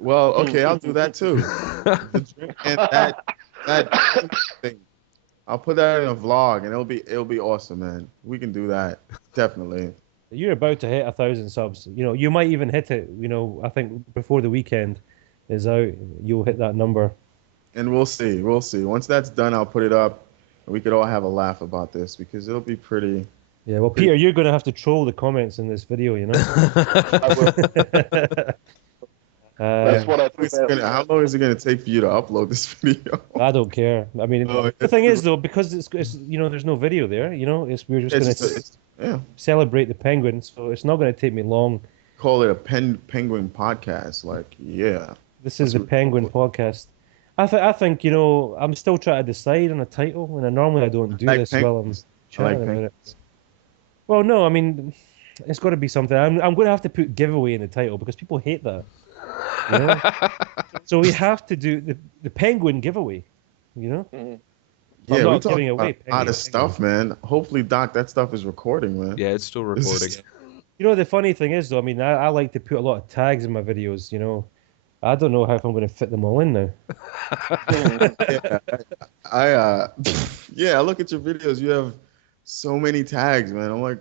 Well, okay, I'll do that too. And that thing. I'll put that in a vlog, and it'll be awesome, man. We can do that, definitely. You're about to hit 1,000 subs. You might even hit it. I think before the weekend is out, you'll hit that number. And we'll see. Once that's done, I'll put it up, and we could all have a laugh about this because it'll be pretty. Yeah, well, Peter, you're going to have to troll the comments in this video, I will. That's what I think. How long is it going to take for you to upload this video? I don't care. I mean, the thing is, though, because it's there's no video there, we're just going to celebrate the penguin, so it's not going to take me long. Call it a penguin podcast. Like, yeah. This is the Penguin podcast. I think, I'm still trying to decide on a title, and normally I don't do this while I'm chatting about it. Well, no, I mean, it's got to be something. I'm going to have to put giveaway in the title because people hate that. So we have to do the penguin giveaway, Yeah, we're giving away a lot of stuff, man. Hopefully, Doc, that stuff is recording, man. Yeah, it's still recording. The funny thing is, though, I mean, I like to put a lot of tags in my videos, I don't know if I'm going to fit them all in now. I look at your videos. You have so many tags, man. I'm like,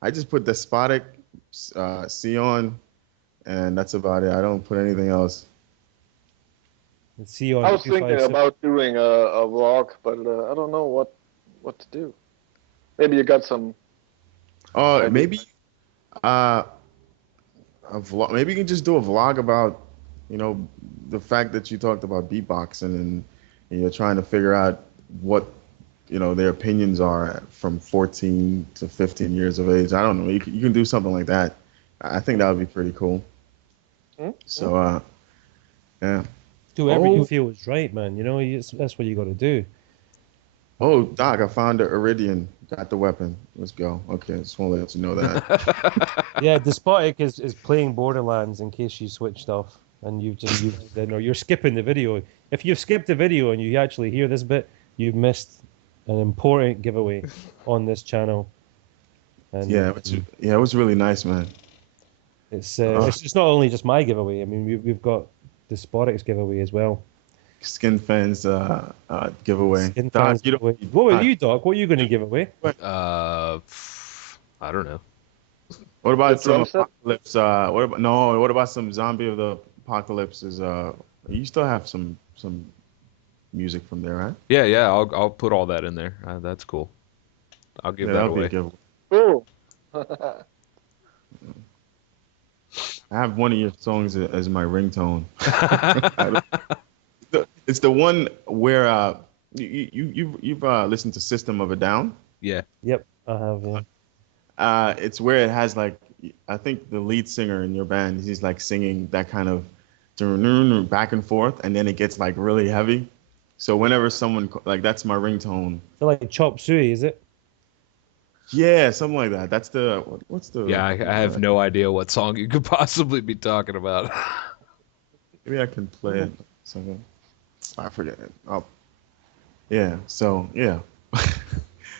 I just put Despotic, Sion, and that's about it. I don't put anything else. Sion, I was thinking about doing a vlog, but I don't know what to do. Maybe you got some. Maybe a vlog. Maybe you can just do a vlog about, the fact that you talked about beatboxing and you're trying to figure out what, their opinions are from 14 to 15 years of age. I don't know. You can do something like that. I think that would be pretty cool. So, yeah. Do whatever you feel is right, man. That's what you got to do. Oh, Doc, I found the Iridian. Got the weapon. Let's go. Okay, just want to let you know that. Yeah, Despotic is playing Borderlands in case you switched off and you're skipping the video. If you've skipped the video and you actually hear this bit, you've missed an important giveaway on this channel. And Yeah, it was really nice, man. it's not only just my giveaway. I mean, we've got Despotic's giveaway as well. Skinfaan's giveaway. Skinfaan's Doc, giveaway. What were you, Doc? What are you going to give away? I don't know. What about The some drum set? apocalypse? What about some zombie of the apocalypses? You still have some music from there, right? Yeah. I'll put all that in there. That's cool. I'll give that that'll be away. a giveaway. Cool. I have one of your songs as my ringtone. It's the one where you've listened to System of a Down. Yeah. Yep, I have. Yeah. It's where it has like, I think the lead singer in your band, he's like singing that kind of back and forth, and then it gets like really heavy. So whenever someone like, that's my ringtone. So like Chop Suey, is it? Yeah, something like that. That's the what's the? Yeah, I have no idea what song you could possibly be talking about. Maybe I can play it. Something. I forget it. Oh, yeah. So yeah.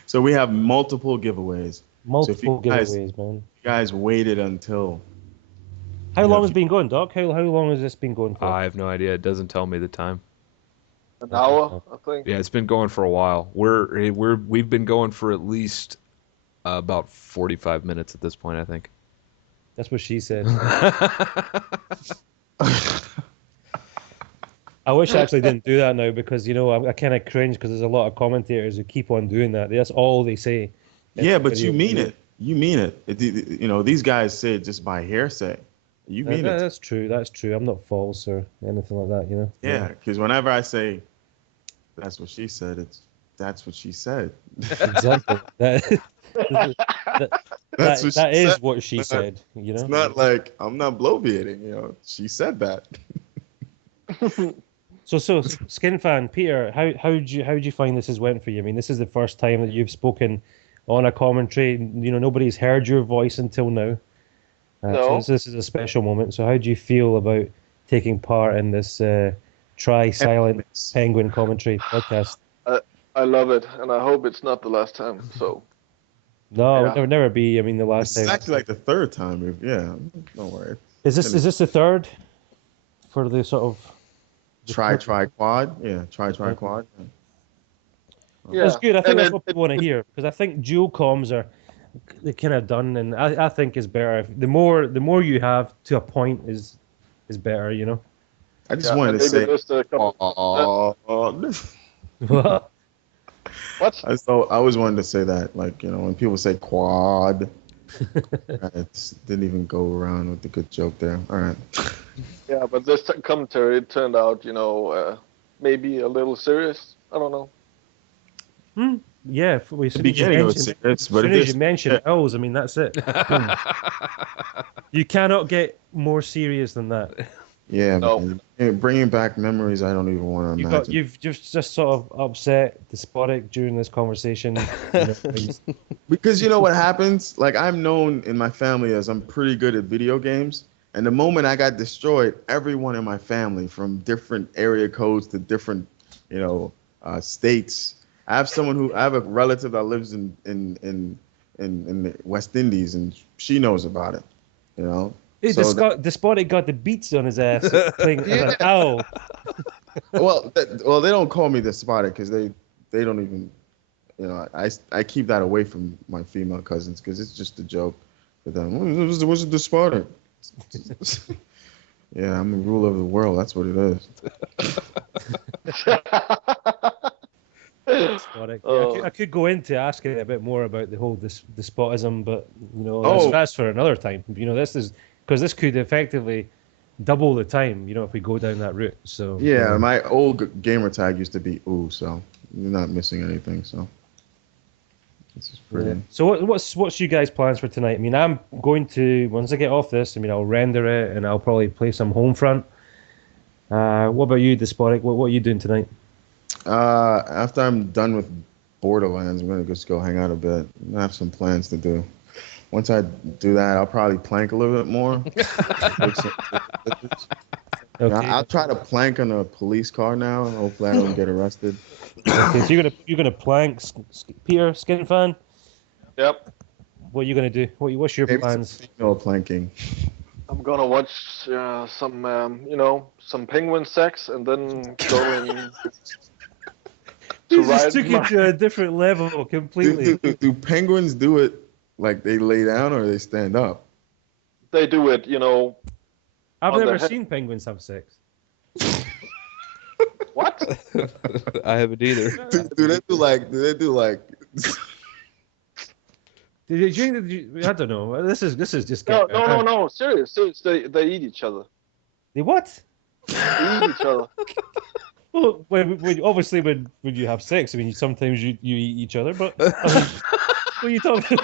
So we have multiple giveaways. Multiple guys- giveaways, man. You guys waited until. How Yeah, long if has you- it been going, Doc? How long has this been going for? I have no idea. It doesn't tell me the time. An hour, I think. Yeah, it's been going for a while. We've been going for at least about 45 minutes at this point, I think. That's what she said. I wish I actually didn't do that now because, I kind of cringe because there's a lot of commentators who keep on doing that. That's all they say. Yeah, but you mean it. You mean it. These guys say it just by hearsay. You mean it. That's true. That's true. I'm not false or anything like that, Yeah, because whenever I say, that's what she said, that's what she said. Exactly. That is what she said, It's not like I'm not bloviating, she said that. So Skinfaan, Peter, how'd you find this has went for you? I mean, this is the first time that you've spoken on a commentary. Nobody's heard your voice until now. No. So this is a special moment. So how do you feel about taking part in this Silent Penguin commentary podcast? I love it, and I hope it's not the last time. So No, Yeah. it would never be. I mean, the last It's time. actually like the third time. Don't worry. Is this the third for the sort of? Try quad. Yeah, try quad. yeah, That's good. I think And that's it- what people want to hear because I think dual comms they're kind of done, and I think is better. The more you have to a point is better. I just Yeah, wanted and to maybe say. just a couple- What? What? I always wanted to say that, like, when people say quad, it didn't even go around with the good joke there. All right. Yeah, but this commentary it turned out, maybe a little serious. I don't know. Yeah, The beginning of it serious, but as soon it as is. you mention L's, I mean that's it. Boom. You cannot get more serious than that. Yeah, No. man. Bringing back memories I don't even want to imagine. You've just sort of upset Despotic during this conversation. Because you know what happens? Like, I'm known in my family as I'm pretty good at video games. And the moment I got destroyed, everyone in my family, from different area codes to different, states. I have a relative that lives in the West Indies, and she knows about it. Hey, So Despotic got the beats on his ass playing as an owl. well, they don't call me Despotic because they don't even, I keep that away from my female cousins because it's just a joke for them. What's a Despotic? Yeah, I'm a ruler of the world. That's what it is. Despotic. Yeah, I could go into asking a bit more about the whole despotism, but that's for another time. This is because this could effectively double the time. If we go down that route. So Yeah, my old gamer tag used to be ooh, so you're not missing anything. So this is pretty. Yeah. So what's you guys' plans for tonight? I mean, I'm going to once I get off this. I mean, I'll render it and I'll probably play some Homefront. What about you, Despotic? What are you doing tonight? After I'm done with Borderlands. I'm gonna just go hang out a bit. I have some plans to do. Once I do that, I'll probably plank a little bit more. Okay. I'll try to plank on a police car now. Hopefully, I don't get arrested. Okay, so you're gonna plank, Peter Skinfaan. Yep. What are you gonna do? What's your Maybe plans? some female planking. I'm gonna watch some penguin sex and then going to You just ride took my... it to a different level completely. Do penguins do it like they lay down or they stand up? They do it, I've on never their head. seen penguins have sex. What? I haven't either. Do they do like? Did you think that I don't know. This is just No, getting no, no, no. Serious. They eat each other. They what? They eat each other. Well, obviously when you have sex, I mean sometimes you eat each other, but I mean, what are you talking?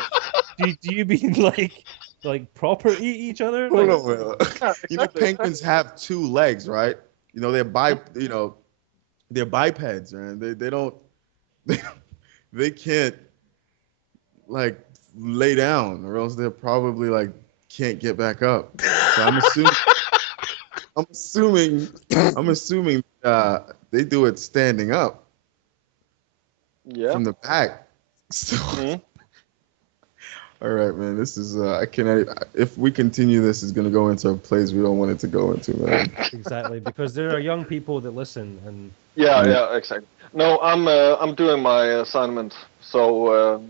Do you mean like proper eat each other? Hold Like, on, Will. Yeah, You know, exactly, penguins have two legs, right? You know, they're they're bipeds, man. They don't they can't like lay down, or else they're probably like can't get back up. So I'm assuming they do it standing up Yeah. from the back. So, Mhm. all right, man. This is I cannot. If we continue, this is gonna go into a place we don't want it to go into, man. exactly, because there are young people that listen, and Yeah, yeah, exactly. No, I'm doing my assignment. So,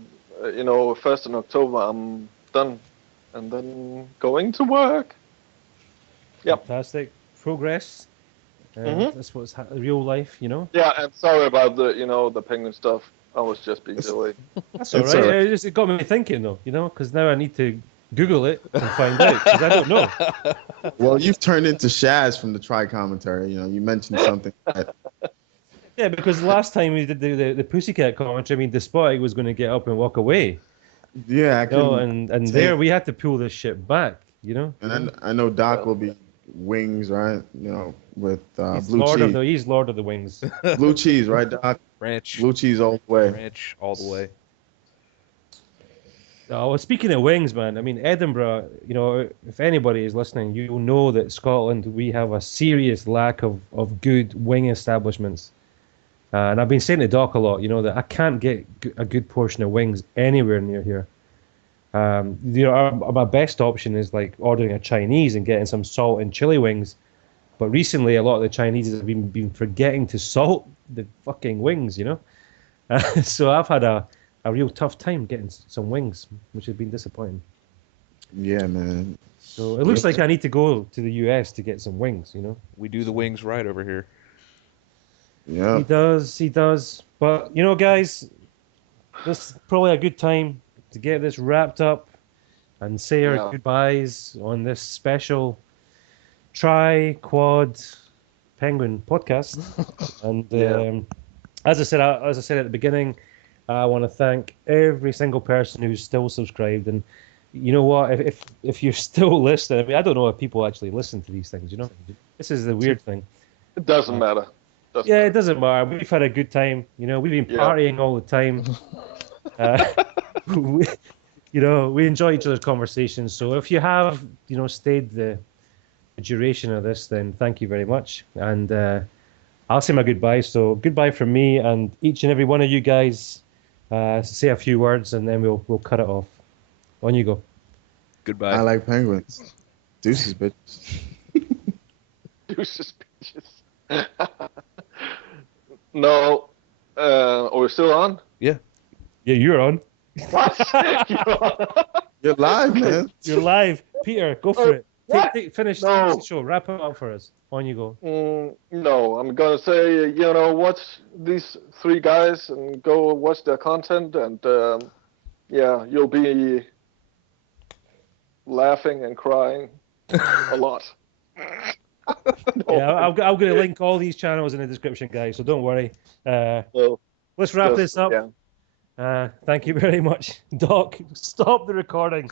1st in October I'm done, and then going to work. Yep. fantastic progress. Mhm. That's what's real life, Yeah, and sorry about the penguin stuff. I was just being silly. That's all It's right. all right. It got me thinking, though, because now I need to Google it and find out, because I don't know. Well, you've turned into Shaz from the Try commentary. You mentioned something. Yeah, because last time we did the Pussycat commentary, I mean, Despotic was going to get up and walk away. Yeah, I And take- there we had to pull this shit back, And I know Doc will be wings, right? With He's blue cheese, he's Lord of the Wings. blue cheese, right, Doc? Ranch. Blue cheese all the way. Ranch all the way. Oh, well, speaking of wings, man, I mean, Edinburgh, if anybody is listening, you'll know that Scotland, we have a serious lack of good wing establishments. And I've been saying to Doc a lot, that I can't get a good portion of wings anywhere near here. My best option is like ordering a Chinese and getting some salt and chili wings. But recently, a lot of the Chinese have been forgetting to salt the fucking wings, So I've had a real tough time getting some wings, which has been disappointing. Yeah, man. So it looks like I need to go to the US to get some wings, We do the wings right over here. Yeah. He does. But, guys, this is probably a good time to get this wrapped up and say our goodbyes on this special quad penguin podcast. And as I said at the beginning, I want to thank every single person who's still subscribed. And you know what? If you're still listening, I mean, I don't know if people actually listen to these things. This is the weird thing. It doesn't matter. It doesn't matter. We've had a good time. We've been partying all the time. We enjoy each other's conversations. So if you have, stayed the duration of this, then thank you very much. And I'll say my goodbyes. So goodbye from me and each and every one of you guys. Say a few words and then we'll cut it off. On you go. Goodbye. I like penguins. Deuces, bitches. Deuces, bitches. No. Are we still on? Yeah, you're on. What? You're live, man. You're live. Peter, go for it. What? Finish No. the show. Wrap it up for us. On you go. No, I'm gonna say, watch these three guys and go watch their content, and you'll be laughing and crying a lot. No. Yeah, I'm going to link all these channels in the description, guys. So don't worry. So, Let's wrap this up. Yeah. Thank you very much, Doc. Stop the recording.